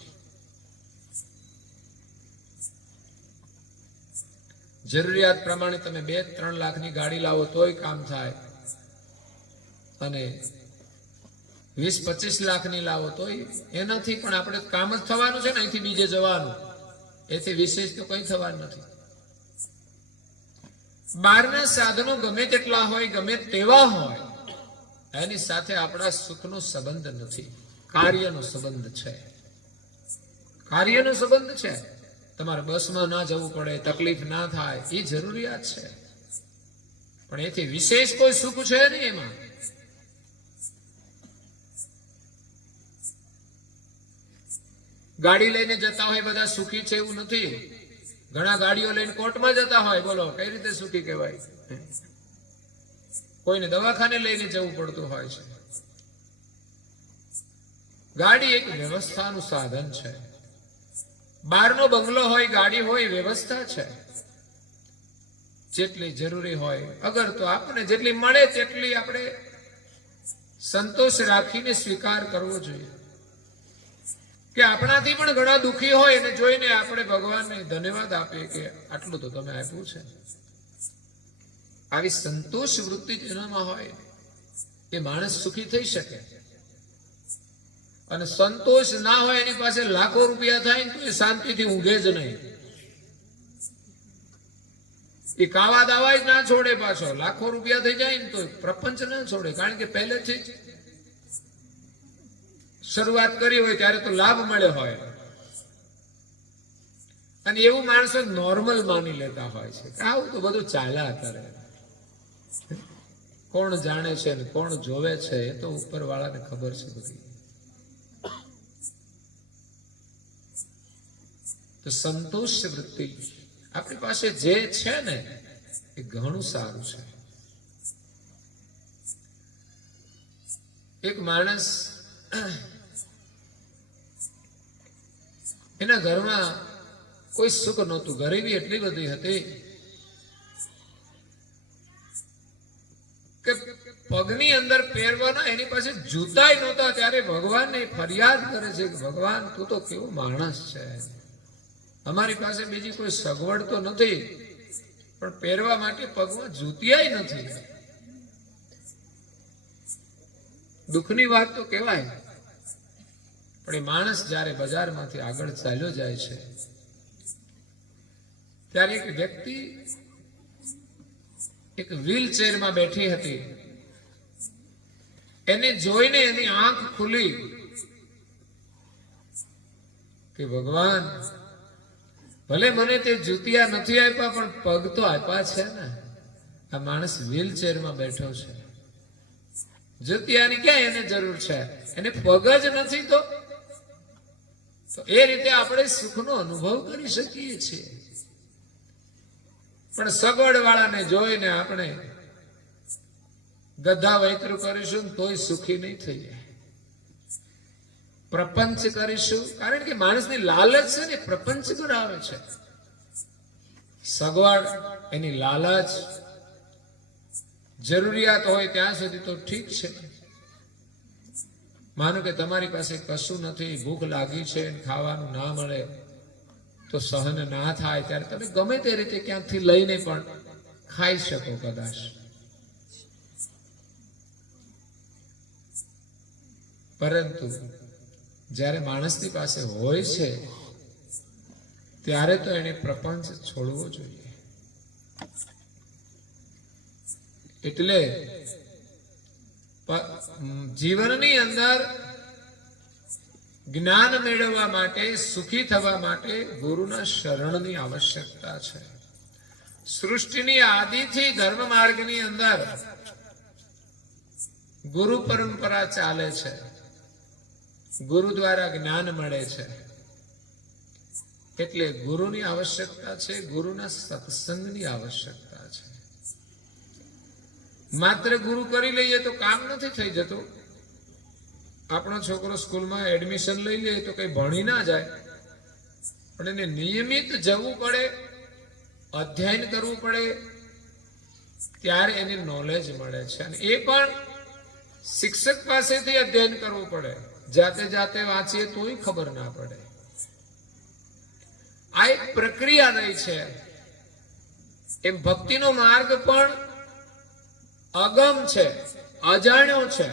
જરૂરિયાત પ્રમાણે તમે 2-3 લાખની ગાડી લાવો તોય કામ થાય, અને 20-25 લાખની લાવો તોય એનાથી પણ આપણે કામ જ થવાનું છે ને, અહીંથી બીજે જવાનું. એથી વિશેષ તો કઈ થવાનું નથી. બહારના સાધનો ગમે તેટલા હોય, ગમે તેવા હોય, એની સાથે આપણા સુખનો સંબંધ નથી, કાર્યનો સંબંધ છે. કાર્યનો સંબંધ છે. તમારે બસમાં ના જવું પડે, તકલીફ ના થાય, એ જરૂરિયાત છે, પણ એથી વિશેષ કોઈ સુખ છે નહીં એમાં. ગાડી લઈને જતા હોય બધા સુખી છે એવું નથી. ઘણા ગાડીઓ લઈને કોર્ટમાં જતા હોય, બોલો કઈ રીતે સુખી કહેવાય? કોઈને દવાખાને લઈને જવું પડતું હોય છે. ગાડી એક વ્યવસ્થાનું સાધન છે. બહારનો બંગલો હોય, ગાડી હોય, વ્યવસ્થા છે. જેટલી જરૂરી હોય, અગર તો આપણને જેટલી મળે તેટલી આપણે સંતોષ રાખીને સ્વીકાર કરવો જોઈએ. કે આપણાથી પણ ઘણા દુઃખી હોય એને જોઈને આપણે ભગવાનને ધન્યવાદ આપીએ કે આટલું તો તમે આપ્યું છે. આવી સંતોષ વૃત્તિ જેનામાં હોય એ માણસ સુખી થઈ શકે. અને સંતોષ ના હોય, એની પાસે લાખો રૂપિયા થાય તો એ શાંતિથી ઊંઘે જ નહીં. એ કાવા દાવા જ ના છોડે. પાછો લાખો રૂપિયા થઈ જાય ને તો પ્રપંચ ના છોડે, કારણ કે પહેલેથી જ શરૂઆત કરી હોય ત્યારે તો લાભ મળ્યો હોય. અને એવું માણસો નોર્મલ માની લેતા હોય છે કે આવું તો બધું ચાલ્યા કરે. કોણ જાણે છે ને કોણ જોવે છે એ તો ઉપર વાળાને ખબર છે બધી. તો સંતોષ વૃત્તિ આપણી પાસે જે છે ને એ ઘણું સારું છે. એક માણસ એના ઘરમાં કોઈ સુખ નહોતું, ગરીબી એટલી બધી હતી કે પગની અંદર પહેરવાના એની પાસે જૂતાય નહોતા. ત્યારે ભગવાનને ફરિયાદ કરે છે કે ભગવાન તું તો કેવો માણસ છે, અમારી પાસે બીજી કોઈ સગવડ તો નથી, પણ પહેરવા માટે પગમાં જૂતિયાય નથી. દુઃખની વાત તો કહેવાય. પણ એ માણસ જ્યારે બજારમાંથી આગળ ચાલ્યો જાય છે ત્યારે એક વ્યક્તિ એક વ્હીલચેરમાં બેઠી હતી. એને જોઈને એની આંખ ખુલી કે ભગવાન ભલે મને તે જૂતિયા નથી આપ્યા પણ પગ તો આપ્યા છે ને. આ માણસ વ્હીલચેરમાં બેઠો છે, જૂતિયાની ક્યાં એને જરૂર છે, એને પગ જ નથી. તો એ રીતે આપણે સુખનો અનુભવ કરી શકીએ છીએ. પણ સગવડ વાળાને જોઈને આપણે ગધા વૈતરું કરીશું તોય સુખી નહીં થઈએ. પ્રપંચ કરીશું, કારણ કે માણસની લાલચ છે ને પ્રપંચ કરાવે છે. સગવડ એની લાલચ, જરૂરિયાત હોય ત્યાં સુધી તો ઠીક છે. માનો કે તમારી પાસે કશું નથી, ભૂખ લાગી છે, ખાવાનું ના મળે તો સહન ના થાય, ત્યારે તમે ગમે તે રીતે ક્યાંકથી લઈને પણ ખાઈ શકો કદાચ. પરંતુ જ્યારે માણસની પાસે હોય છે ત્યારે તો એને પ્રપંચ છોડવો જોઈએ. એટલે જીવનની અંદર જ્ઞાન મેળવવા માટે, સુખી થવા માટે ગુરુના શરણની આવશ્યકતા છે. સૃષ્ટિની આદિથી ધર્મ માર્ગની અંદર ગુરુ પરંપરા ચાલે છે. ગુરુ દ્વારા જ્ઞાન મળે છે. એટલે ગુરુની આવશ્યકતા છે, ગુરુના સત્સંગની આવશ્યકતા છે. માત્ર ગુરુ કરી લઈએ તો કામ નથી થઈ જતું. આપણો છોકરો સ્કૂલમાં એડમિશન લઈ લે તો કઈ ભણી ના જાય, પણ એને નિયમિત જવું પડે, અધ્યયન કરવું પડે, ત્યારે એને નોલેજ મળે છે. અને એ પણ શિક્ષક પાસેથી અધ્યયન કરવું પડે. જાતે જાતે વાંચીએ તોય ખબર ના પડે. આ એક પ્રક્રિયા રહી છે. એમ ભક્તિનો માર્ગ પણ અગમ છે, અજાણ્યો છે,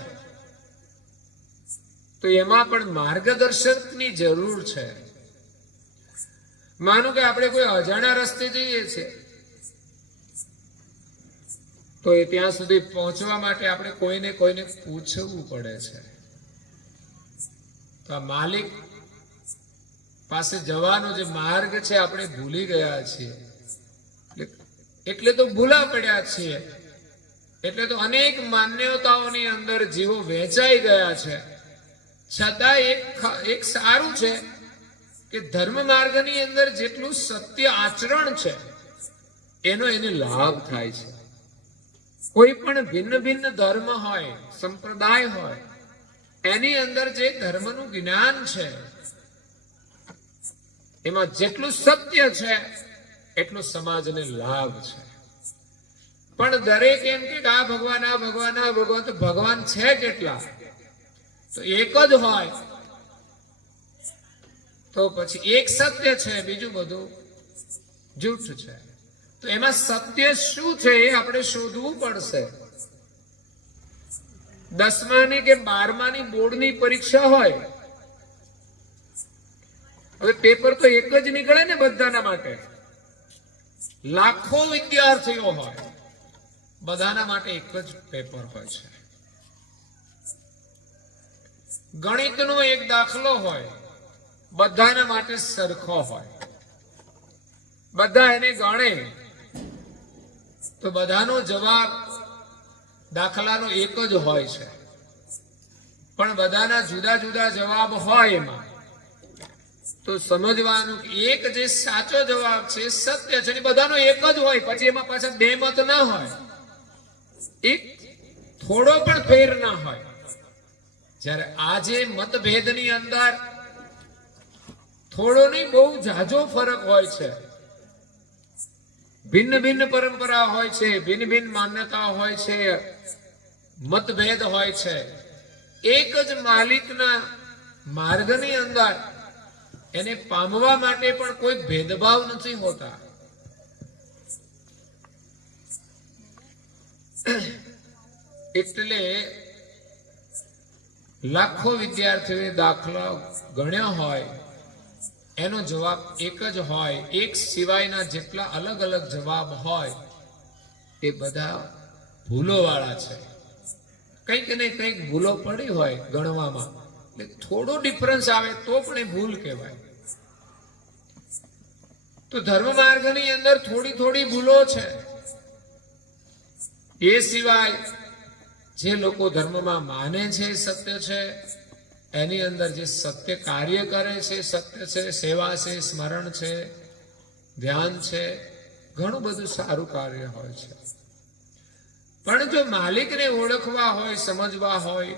તો એમાં પણ માર્ગદર્શકની જરૂર છે. માનો કે આપણે કોઈ અજાણ્યા રસ્તે જઈએ છીએ, તો એ ત્યાં સુધી પહોંચવા માટે આપણે કોઈને પૂછવું પડે છે. તો આ માલિક પાસે જવાનો જે માર્ગ છે આપણે ભૂલી ગયા છીએ, એટલે તો ભૂલા પડ્યા છીએ. એટલે તો અનેક માન્યતાઓની અંદર જીવો વહેંચાઈ ગયા છે. છતાં એક સારું છે કે ધર્મ માર્ગની અંદર જેટલું સત્ય આચરણ છે એનો એને લાભ થાય છે. કોઈ પણ ભિન્ન ભિન્ન ધર્મ હોય, સંપ્રદાય હોય, એની અંદર જે ધર્મનું જ્ઞાન છે એમાં જેટલું સત્ય છે એટલું સમાજને લાભ છે. પણ દરેક એમ કે આ ભગવાન, આ ભગવાન, આ ભગવાન, તો ભગવાન છે કેટલા? તો એક જ હોય તો પછી એક સત્ય છે, બીજું બધું જૂઠ છે. તો એમાં સત્ય શું છે એ આપણે શોધવું પડશે. 10માની કે 12માની બોર્ડની પરીક્ષા હોય, હવે પેપર તો એક જ નીકળે ને બધાના માટે. લાખો વિદ્યાર્થીઓ હોય, બધાના માટે એક જ પેપર હોય છે. ગણિતનો એક દાખલો હોય, બધાના માટે સરખો હોય. બધા એને ગણે તો બધાનો જવાબ દાખલાનો એક જ હોય છે. પણ બધાના જુદા જુદા જવાબ હોય એમાં, તો સમજવાનું કે એક જે સાચો જવાબ છે, સત્ય છે, બધાનો એક જ હોય. પછી એમાં પાછા બે મત ના હોય, એક થોડો પણ ફેર ના હોય. જ્યારે આજે મતભેદની અંદર થોડો નહીં, બહુ ઝાઝો ફરક હોય છે. ભિન્ન ભિન્ન પરંપરા હોય છે, ભિન્ન ભિન્ન માન્યતા હોય છે, મતભેદ હોય છે. એક જ માલિકના માર્ગની અંદર એને પામવા માટે પણ કોઈ ભેદભાવ નથી હોતા. એટલે લાખો વિદ્યાર્થીઓએ દાખલો ગણ્યો હોય, એનો જવાબ એક જ હોય. એક સિવાયના જેટલા અલગ અલગ જવાબ હોય એ બધા ભૂલો વાળા છે. કંઈક ને કંઈક ભૂલો પડી હોય ગણવામાં, એટલે થોડો ડિફરન્સ આવે તો પણ એ ભૂલ કહેવાય. તો ધર્મ માર્ગની અંદર થોડી થોડી ભૂલો છે. એ સિવાય જે લોકો ધર્મમાં માને છે સત્ય છે, એની અંદર જે સત્ય કાર્ય કરે છે, સત્ય છે, સેવા છે, સ્મરણ છે, ધ્યાન છે, ઘણું બધું સારું કાર્ય હોય છે. પણ જો માલિકને ઓળખવા હોય, સમજવા હોય,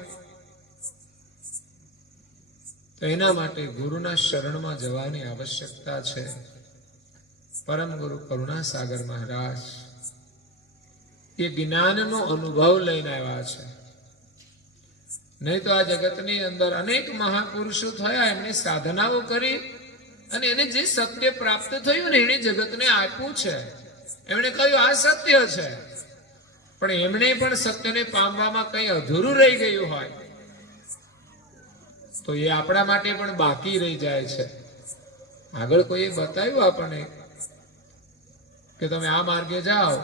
તો એના માટે ગુરુના શરણમાં જવાની આવશ્યકતા છે. પરમ ગુરુ કરુણાસાગર મહારાજ એ જ્ઞાનનો અનુભવ લઈને આવ્યા છે. નહીં તો આ જગતની અંદર અનેક મહાપુરુષો થયા, એમને સાધનાઓ કરી અને એને જે સત્ય પ્રાપ્ત થયું ને એને જગતને આપ્યું છે. એમણે કહ્યું આ સત્ય છે, પણ એમણે પણ સત્યને પામવામાં કંઈ અધૂરું રહી ગયું હોય તો એ આપણા માટે પણ બાકી રહી જાય છે. આગળ કોઈએ બતાવ્યું આપણને કે તમે આ માર્ગે જાઓ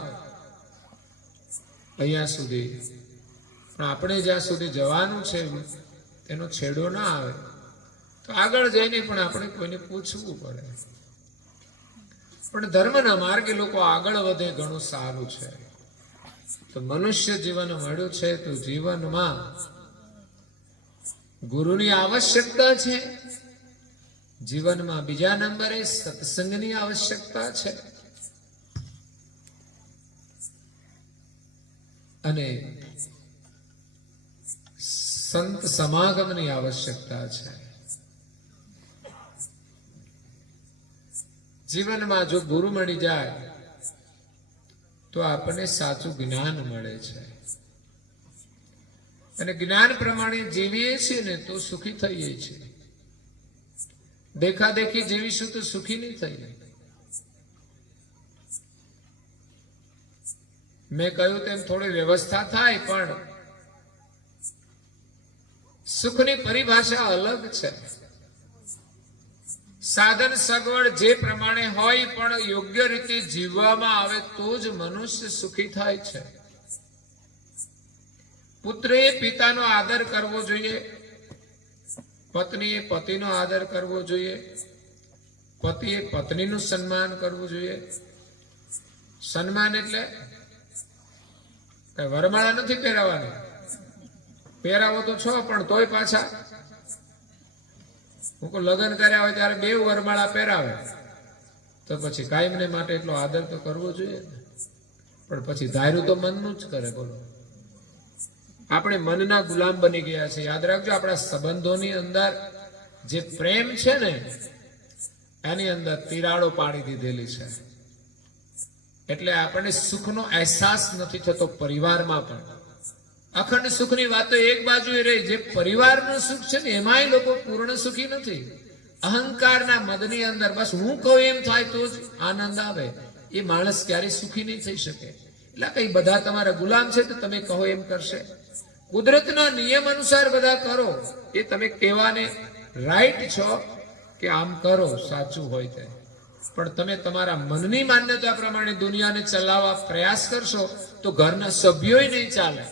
અહીંયા સુધી, પણ આપણે જ્યાં સુધી જવાનું છે એનો છેડો ના આવે તો આગળ જઈને પણ આપણે કોઈને પૂછવું પડે. પણ ધર્મના માર્ગે લોકો આગળ વધે ઘણું સારું છે. તો મનુષ્ય જીવન મળ્યું છે તો જીવનમાં ગુરુની આવશ્યકતા છે, જીવનમાં બીજા નંબરે સત્સંગની આવશ્યકતા છે અને સંત સમાગમની આવશ્યકતા છે. જીવનમાં જો ગુરુ મળી જાય તો આપણને સાચું જ્ઞાન મળે છે અને જ્ઞાન પ્રમાણે જીવીએ છીએ ને તો સુખી થઈએ છીએ. દેખાદેખી જીવીશું તો સુખી નહીં થઈએ. મેં કહ્યું તેમ થોડી વ્યવસ્થા થાય પણ સુખની પરિભાષા અલગ છે. સાધન સગવડ જે પ્રમાણે હોય પણ યોગ્ય રીતે જીવવામાં આવે તો જ મનુષ્ય સુખી થાય છે. પુત્રએ પિતાનો આદર કરવો જોઈએ, પત્નીએ પતિનો આદર કરવો જોઈએ, પતિએ પત્નીનું સન્માન કરવું જોઈએ. સન્માન એટલે કઈ વરમાળા નથી પહેરાવાની, પહેરાવો તો છો પણ તોય પાછા લગ્ન કર્યા હોય ત્યારે 2 વરમાળા પહેરાવે તો પછી કાયમને માટે એટલો આદર તો કરવો જોઈએ. પણ પછી ધાર્યું તો મનનું જ કરે. બોલો, આપણે મનના ગુલામ બની ગયા છે. યાદ રાખજો, આપણા સંબંધોની અંદર જે પ્રેમ છે ને એની અંદર તિરાડો પાડી દીધેલી છે. એટલે આપણને સુખનો અહેસાસ નથી થતો. પરિવારમાં પણ અખંડ સુખની વાતો એક બાજુ રહી, જે પરિવારનું સુખ છે ને એમાંય લોકો પૂર્ણ સુખી નથી. અહંકારના મદની અંદર બસ હું કહું એમ થાય તો જ આનંદ આવે. એ માણસ ક્યારેય સુખી નહીં થઈ શકે. એટલે કઈ બધા તમારા ગુલામ છે તો તમે કહો એમ કરશે. કુદરતના નિયમ અનુસાર બધા કરો, એ તમે કહેવાને રાઈટ છો કે આમ કરો, સાચું હોય તે. પણ તમે તમારા મનની માન્યતા પ્રમાણે દુનિયાને ચલાવવા પ્રયાસ કરશો તો ઘરના સભ્યોય નહીં ચાલે.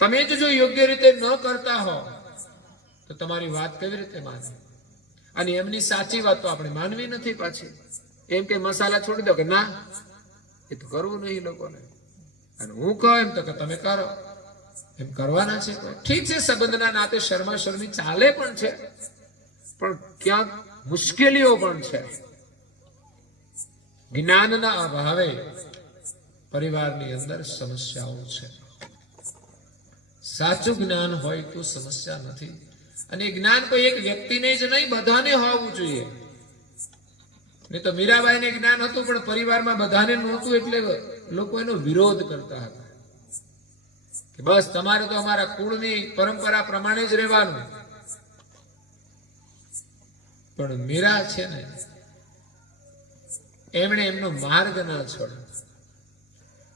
તમે જ જો યોગ્ય રીતે ન કરતા હો તો તમારી વાત કેવી રીતે માને? અને એમની સાચી વાત તો આપણે માનવી નથી. પાછી એમ કે મસાલા છોડી દો કે ના, એ તો કરવું નહીં લોકોને. અને હું કહું એમ તો કે તમે કરો, એમ કરવાના છે. ઠીક છે, સંબંધના નાતે શર્મા શર્મી ચાલે પણ છે, પણ ક્યાંક મુશ્કેલીઓ પણ છે. જ્ઞાનના અભાવે પરિવારની અંદર સમસ્યાઓ છે. સાચું જ્ઞાન હોય તો સમસ્યા નથી. અને જ્ઞાન કોઈ એક વ્યક્તિને જ નહીં, બધાને હોવું જોઈએ. નહીં તો મીરાબાઈને જ્ઞાન હતું પણ પરિવારમાં બધાને નહોતું, એટલે લોકો એનો વિરોધ કરતા હતા કે બસ તમારે તો અમારા કુળની પરંપરા પ્રમાણે જ રહેવાનું. પણ મીરા છે ને એમણે એમનો માર્ગ ના છોડ્યો.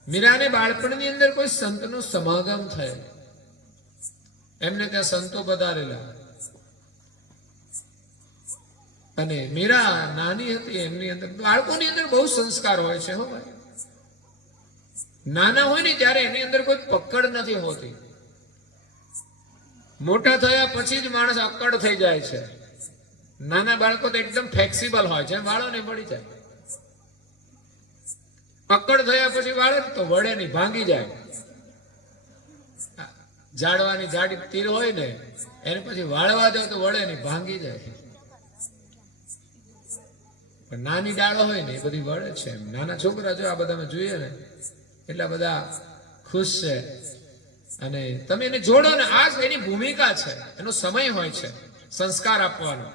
મીરાને બાળપણની અંદર કોઈ સંતનો સમાગમ થયો, એમને ત્યાં સંતો પધારેલા અને મીરા નાની હતી. એમની અંદર બાળકોની અંદર બહુ સંસ્કાર હોય છે. હો ભાઈ, નાના હોય ને ત્યારે એની અંદર કોઈ પકડ નથી હોતી. મોટા થયા પછી જ માણસ અક્કડ થઈ જાય છે. નાના બાળકો તો એકદમ ફ્લેક્સિબલ હોય છે, વાળોને મળી જાય. અક્કડ થયા પછી વાળે તો વળે નહીં, ભાંગી જાય. જાડવાની જાડી તીર હોય ને એને પછી વાળવા દો તો વળે નહીં, ભાંગી જાય. પણ નાની ડાળો હોય ને એ બધી વળે છે. નાના છોકરા જો આ બધામાં જોઈએ ને એટલા બધા ખુશ છે. અને તમે એને જોડો ને, આ એની ભૂમિકા છે, એનો સમય હોય છે સંસ્કાર આપવાનો.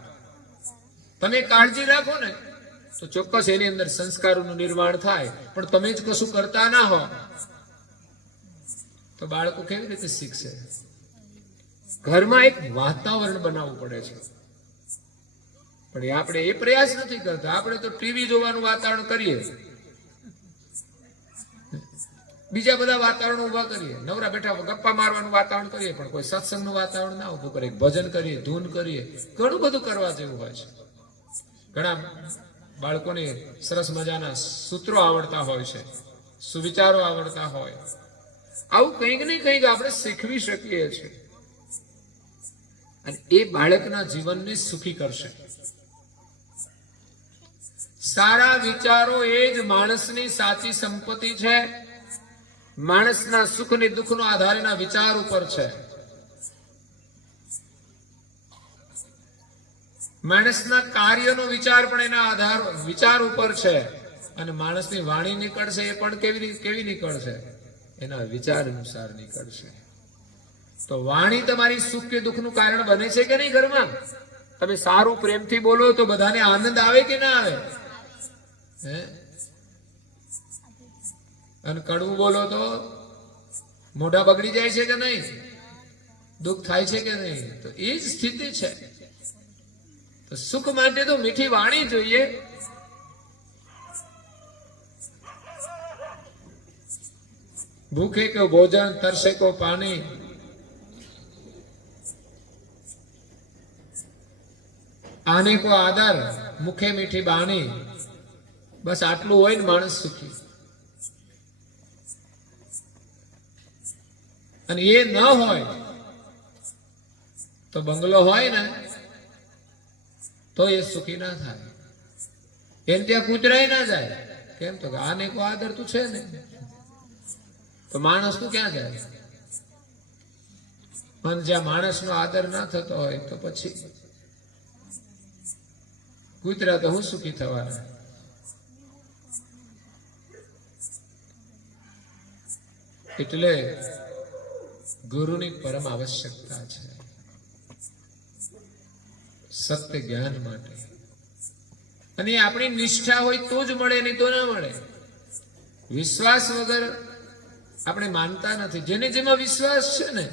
તમે કાળજી રાખો ને તો ચોક્કસ એની અંદર સંસ્કારોનું નિર્માણ થાય. પણ તમે જ કશું કરતા ના હો તો બાળકો કેવી રીતે શીખશે? ઘરમાં એક વાતાવરણ બનાવવું પડે છે, પણ આપણે એ પ્રયાસ નથી કરતા. આપણે તો ટીવી જોવાનું વાતાવરણ કરીએ. બીજા બધા વાતાવરણ ઉભા કરીએ, નવરા બેઠા ગપ્પા મારવાનું વાતાવરણ કરીએ, પણ કોઈ સત્સંગનું વાતાવરણ ના ઉભું કરીએ, ભજન કરીએ, ધૂન કરીએ, ઘણું બધું કરવા જેવું હોય છે. ઘણા બાળકોને સરસ મજાના સૂત્રો આવડતા હોય છે, સુવિચારો આવડતા હોય. આવું કંઈક ને કંઈક આપણે શીખવી શકીએ છીએ અને એ બાળકના જીવનને સુખી કરશે. સારા વિચારો એ જ માણસની સાચી સંપત્તિ છે. માણસના સુખ ને દુઃખનો આધાર એના વિચાર ઉપર છે. માણસના કાર્યનો વિચાર પણ એના આધાર વિચાર ઉપર છે. અને માણસની વાણી નીકળશે એ પણ કેવી નીકળશે? એના વિચાર અનુસાર નીકળશે. તો વાણી તમારી સુખ કે દુઃખનું કારણ બને છે કે નહીં? ઘરમાં તમે સારું પ્રેમથી બોલો તો બધાને આનંદ આવે કે ના આવે? અને કડવું બોલો તો મોઢા બગડી જાય છે કે નહીં? દુઃખ થાય છે કે નહીં? તો એ જ સ્થિતિ છે. તો સુખ માટે તો મીઠી વાણી જોઈએ. ભૂખે કો ભોજન, તરસે કો પાણી, આને કો આદર, મુખે મીઠી બાણી. બસ આટલું હોય ને માણસ સુખી. અને એ ન હોય તો બંગલો હોય ને તો એ સુખી ના થાય. એને ત્યાં કૂતરાય ના જાય. કેમ? તો આને કો આદર તું છે ને, તો માણસ તું ક્યાં જાય? પણ જ્યાં માણસનો આદર ના થતો હોય તો પછી કૂતરા તો હું સુખી થવાના. એટલે ગુરુની પરમ આવશ્યકતા છે સત્ય જ્ઞાન માટે. અને આપણી નિષ્ઠા હોય તો જ મળે, નહીં તો ના મળે. વિશ્વાસ વગર આપણે માનતા નથી. જેને જેમાં વિશ્વાસ છે ને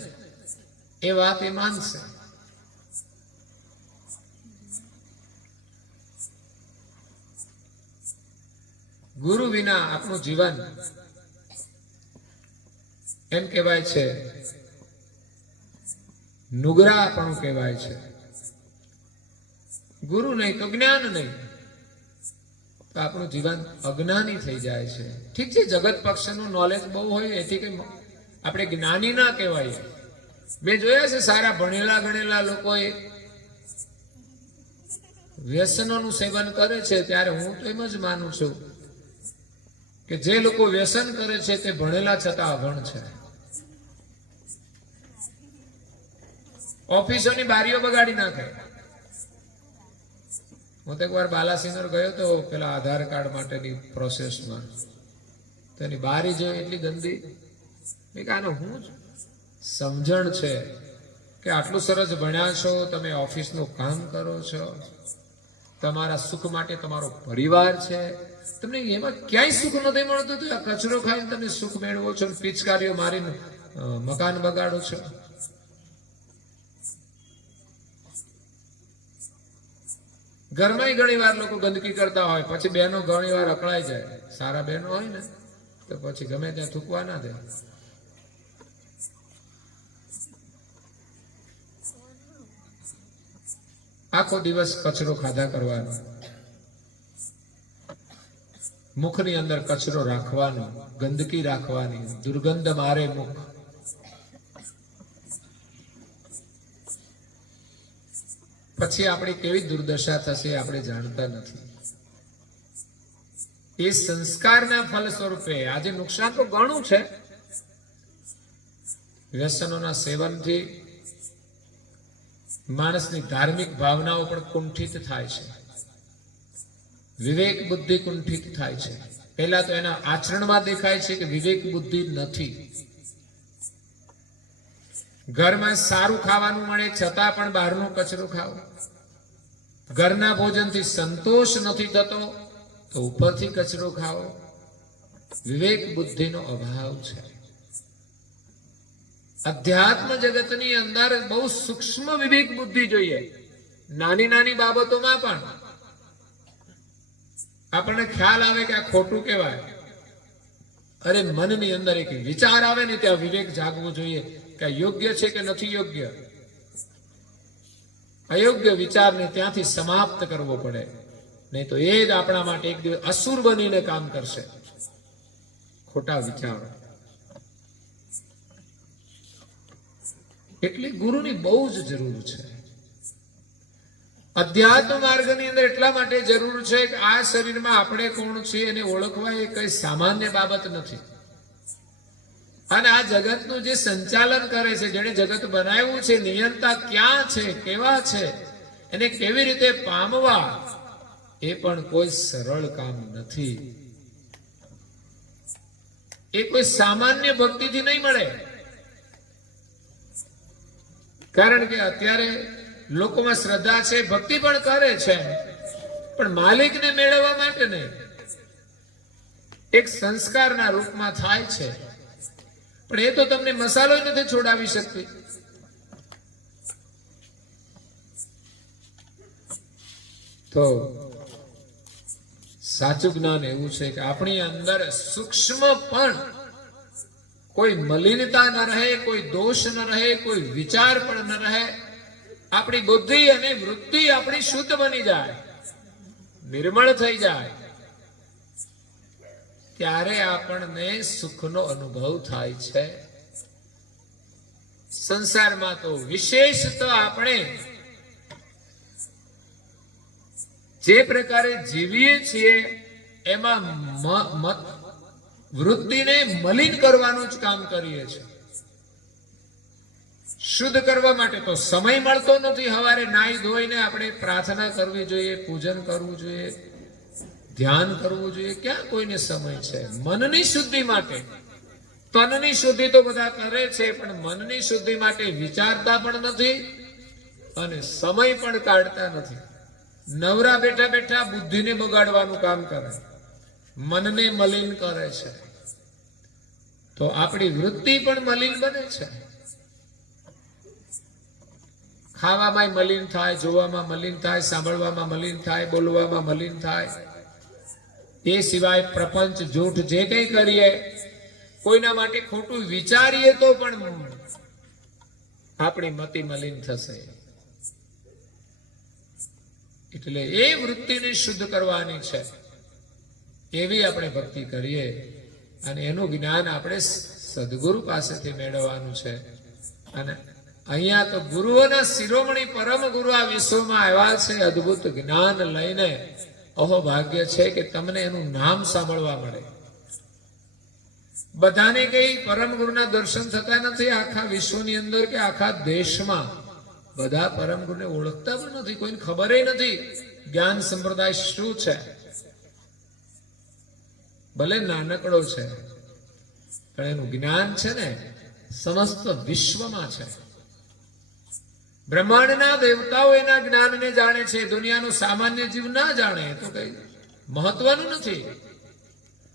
એ વાત એ માનશે. ગુરુ વિના આપણું જીવન એમ કહેવાય છે નુગરાપણું કહેવાય છે. ગુરુ નહીં તો જ્ઞાન નહીં તો આપણું જીવન અજ્ઞાની થઈ જાય છે. ઠીક છે, જગત પક્ષનું નોલેજ બહુ હોય એથી કઈ આપણે જ્ઞાની ના કહેવાય. મેં જોયા છે સારા ભણેલા ગણેલા લોકોએ વ્યસનોનું સેવન કરે છે, ત્યારે હું તો એમ જ માનું છું કે જે લોકો વ્યસન કરે છે તે ભણેલા છતાં અભણ છે. ઓફિસોની બારીઓ બગાડી નાખે. હું તો એકવાર બાલાસિનોર ગયો તો પેલા આધાર કાર્ડ માટેની પ્રોસેસમાં, તેની બારી જોઈ એટલી ગંદી. મેં કહ્યું આનો હું સમજણ છે કે આટલું સરસ ભણ્યા છો, તમે ઓફિસનું કામ કરો છો, તમારા સુખ માટે તમારો પરિવાર છે, તમને એમાં ક્યાંય સુખ નથી મળતું, તો આ કચરો ખાઈને તમે સુખ મેળવો છો, પિચકારીઓ મારીને મકાન બગાડો છો. ઘરમાં ઘણી વાર લોકો ગંદકી કરતા હોય, પછી બહેનો ઘણી વાર અકળાઈ જાય. સારા બહેનો હોય ને તો પછી ગમે ત્યાં થૂકવા ના દે. આખો દિવસ કચરો ખાધા કરવાનો, મુખની અંદર કચરો રાખવાનો, ગંદકી રાખવાની, દુર્ગંધ મારે મુખ. પછી આપણી કેવી દુર્દશા થશે આપણે જાણતા નથી. એ સંસ્કારના ફલ સ્વરૂપે આજે નુકસાન તો ઘણું છે. વ્યસનોના સેવનથી માણસની ધાર્મિક ભાવનાઓ પણ કુંઠિત થાય છે, વિવેક બુદ્ધિ કુંઠિત થાય છે. પહેલા તો એના આચરણમાં દેખાય છે કે વિવેક બુદ્ધિ નથી. ઘરમાં સારું ખાવાનું મળે છતાં પણ બહારનો કચરો ખાઓ. ઘરના ભોજનથી સંતોષ નથી થતો તો ઉપરથી કચરો ખાઓ. વિવેક બુદ્ધિનો અભાવ છે. અધ્યાત્મ જગતની અંદર બહુ સૂક્ષ્મ વિવેક બુદ્ધિ જોઈએ. નાની નાની બાબતોમાં પણ આપણને ખ્યાલ આવે કે આ ખોટું કહેવાય. અરે મનની અંદર એક વિચાર આવે ને ત્યાં વિવેક જાગવું જોઈએ કે આ યોગ્ય છે કે નથી યોગ્ય. અયોગ્ય વિચારને ત્યાંથી સમાપ્ત કરવો પડે, નહીં તો એ જ આપણા માટે એક દિવસ અસુર બનીને કામ કરશે. ખોટા વિચારો. એટલે ગુરુની બહુ જ જરૂર છે. અધ્યાત્મ માર્ગની અંદર એટલા માટે જરૂર છે કે આ શરીરમાં આપણે કોણ છીએ એને ઓળખવા એ કઈ સામાન્ય બાબત નથી. અને આ જગતનું જે સંચાલન કરે છે, જેણે જગત બનાવ્યું છે, નિયંતા ક્યાં છે, કેવા છે, એને કેવી રીતે પામવા, એ પણ કોઈ સરળ કામ નથી. એ કોઈ સામાન્ય ભક્તિથી નહીં મળે. કારણ કે અત્યારે લોકોમાં શ્રદ્ધા છે, ભક્તિ પણ કરે છે, પણ માલિકને મેળવવા માટે નહીં. એક સંસ્કારના રૂપમાં થાય છે, પણ એ તો તમને મસાલો નથી છોડાવી શકતી. તો સાચું જ્ઞાન એવું છે કે આપણી અંદર સૂક્ષ્મ પણ કોઈ મલિનતા ન રહે, કોઈ દોષ ન રહે, કોઈ વિચાર પણ ન રહે. આપણી બુદ્ધિ અને વૃત્તિ આપણી શુદ્ધ બની જાય, નિર્મળ થઈ જાય, ત્યારે આપણને સુખનો અનુભવ થાય છે. સંસારમાં તો વિશેષ તો આપણે જે પ્રકારે જીવીએ છીએ એમાં વૃત્તિને મલિન કરવાનું જ કામ કરીએ છીએ. શુદ્ધ કરવા માટે તો સમય મળતો નથી. સવારે નાઈ ધોઈને આપણે પ્રાર્થના કરવી જોઈએ, પૂજન કરવું જોઈએ, ધ્યાન કરવું જોઈએ. ક્યાં કોઈને સમય છે મનની શુદ્ધિ માટે? તનની શુદ્ધિ તો બધા કરે છે, પણ મનની શુદ્ધિ માટે વિચારતા પણ નથી અને સમય પણ કાઢતા નથી. નવરા બેઠા બેઠા બુદ્ધિને બગાડવાનું કામ કરે, મનને મલિન કરે છે. તો આપણી વૃત્તિ પણ મલિન બને છે. ખાવામાં મલિન થાય, જોવામાં મલિન થાય, સાંભળવામાં મલિન થાય, બોલવામાં મલિન થાય. એ સિવાય પ્રપંચ, જૂઠ જે કંઈ કરીએ, કોઈના માટે ખોટું વિચારીએ તો પણ આપણી મતિ મલિન થશે. એટલે એ વૃત્તિને શુદ્ધ કરવાની છે. એવી આપણે ભક્તિ કરીએ અને એનું જ્ઞાન આપણે સદગુરુ પાસેથી મેળવવાનું છે. અને અહીંયા તો ગુરુઓના શિરોમણી પરમ ગુરુ આ વિશ્વમાં આવ્યા છે અદ્ભુત જ્ઞાન લઈને. અહો ભાગ્ય છે કે તમને એનું નામ સાંભળવા મળે. બધાને કઈ પરમ ગુરુના દર્શન થતા નથી આખા વિશ્વની અંદર કે આખા દેશમાં. બધા પરમ ગુરુને ઓળખતા પણ નથી, કોઈને ખબર નથી જ્ઞાન સંપ્રદાય શું છે. ભલે નાનકડો છે પણ એનું જ્ઞાન છે ને સમસ્ત વિશ્વમાં છે. બ્રહ્માંડના દેવતાઓ એના જ્ઞાનને જાણે છે, દુનિયાનો સામાન્ય જીવ ના જાણે તો કઈ મહત્વનું નથી.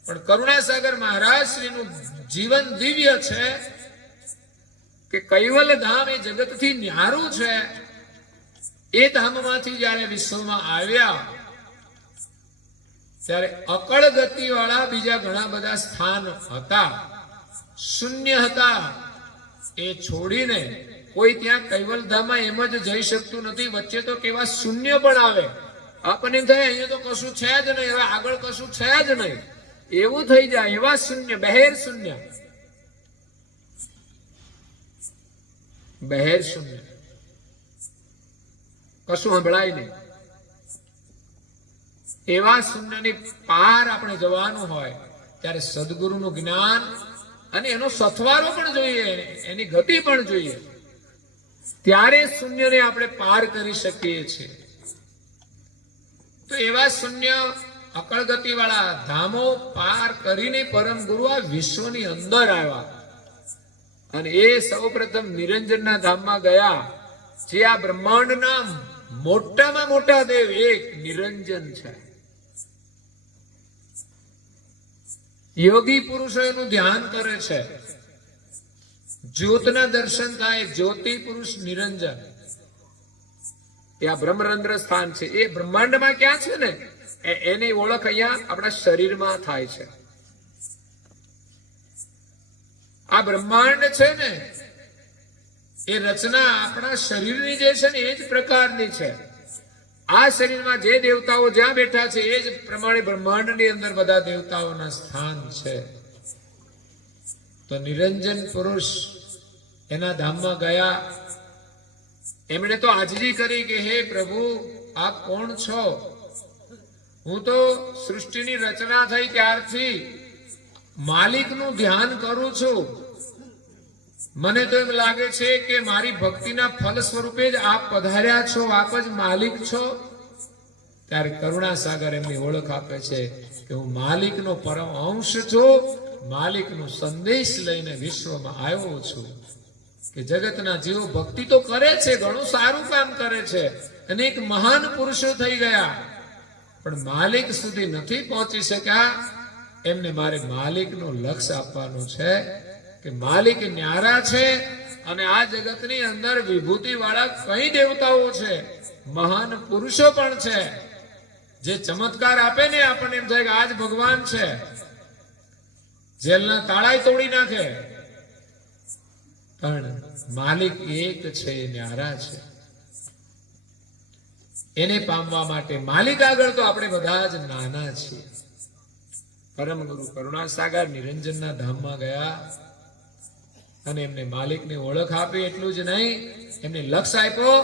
પણ કરુણાસાગર મહારાજ શ્રીનું જીવન દિવ્ય છે કે કૈવલ ધામ એ જગતથી ન્યારું છે. એ ધામમાંથી જયારે વિશ્વમાં આવ્યા ત્યારે અકળ ગતિ વાળા બીજા ઘણા બધા સ્થાન હતા, શૂન્ય હતા. એ છોડીને કોઈ ત્યાં કૈવલ ધામમાં એમ જ જઈ શકતું નથી. વચ્ચે તો કેવા શૂન્ય પણ આવે. આપણને થાય અહીંયા તો કશું છે જ નહીં, હવે આગળ કશું છે જ નહીં, એવું થઈ જાય. એવા શૂન્ય, બહેર શૂન્ય, બહેર શૂન્ય, કશું સંભળાય નહીં. એવા શૂન્યની પાર આપણે જવાનું હોય ત્યારે સદગુરુનું જ્ઞાન અને એનો સથવારો પણ જોઈએ, એની ગતિ પણ જોઈએ. ત્યારે શૂન્યને આપણે પાર કરી શકીએ છીએ. તો એવા શૂન્ય અકળ ગતિ વાળા ધામો પાર કરીને પરમ ગુરુ આ વિશ્વની અંદર આવ્યા. અને એ સૌપ્રથમ નિરંજનના ધામમાં ગયા, જે આ બ્રહ્માંડના મોટામાં મોટા દેવ એક નિરંજન છે. યોગી પુરુષો એનું ધ્યાન કરે છે. જ્યોતના દર્શન થાય, જ્યોતિ પુરુષ નિરંજન. ત્યાં બ્રહ્મરંધ્ર સ્થાન છે. એ બ્રહ્માંડમાં ક્યાં છે ને એની ઓળખ અહીંયા આપણા શરીરમાં થાય છે. આ બ્રહ્માંડ છે ને એ રચના આપણા શરીરની જે છે ને એ જ પ્રકારની છે. આ શરીરમાં જે દેવતાઓ જ્યાં બેઠા છે એ જ પ્રમાણે બ્રહ્માંડની અંદર બધા દેવતાઓના સ્થાન છે. તો નિરંજન પુરુષ એના ધામમાં ગયા. એમણે તો આજીજી કરી કે હે પ્રભુ આપ કોણ છો? હું તો સૃષ્ટિની રચના થઈ ત્યારથી માલિકનું ધ્યાન કરું છું. મને તો એમ લાગે છે કે મારી ભક્તિના ફલ સ્વરૂપે જ આપ પધાર્યા છો, આપ જ માલિક છો. ત્યારે કરુણાસાગર એમની ઓળખ આપે છે કે હું માલિકનો પરમ અંશ છું, માલિકનો સંદેશ લઈને વિશ્વમાં આવ્યો છું. કે જગતના જીવો ભક્તિ તો કરે છે, ઘણું સારું કામ કરે છે, અનેક મહાન પુરુષો થઈ ગયા, પણ માલિક સુધી નથી પહોંચી શક્યા. એમને મારે માલિકનું લક્ષ્ય આપવાનું છે કે માલિક ન્યારા છે અને આ જગતની અંદર વિભૂતિ વાળા કઈ દેવતાઓ છે, મહાન પુરુષો પણ છે. જે ચમત્કાર આપે ને આપણને એમ થાય કે આજ ભગવાન છે. જેલના તાળાય તોડી નાખે, પણ માલિક એક છે, ન્યારા છે. એને પામવા માટે માલિક આગળ તો આપણે બધા જ નાના છીએ. પરમ ગુરુ કરુણાસાગર નિરંજનના ધામમાં ગયા અને એમને માલિકની ઓળખ આપી. એટલું જ નહીં, એમને લક્ષ્ય આપ્યો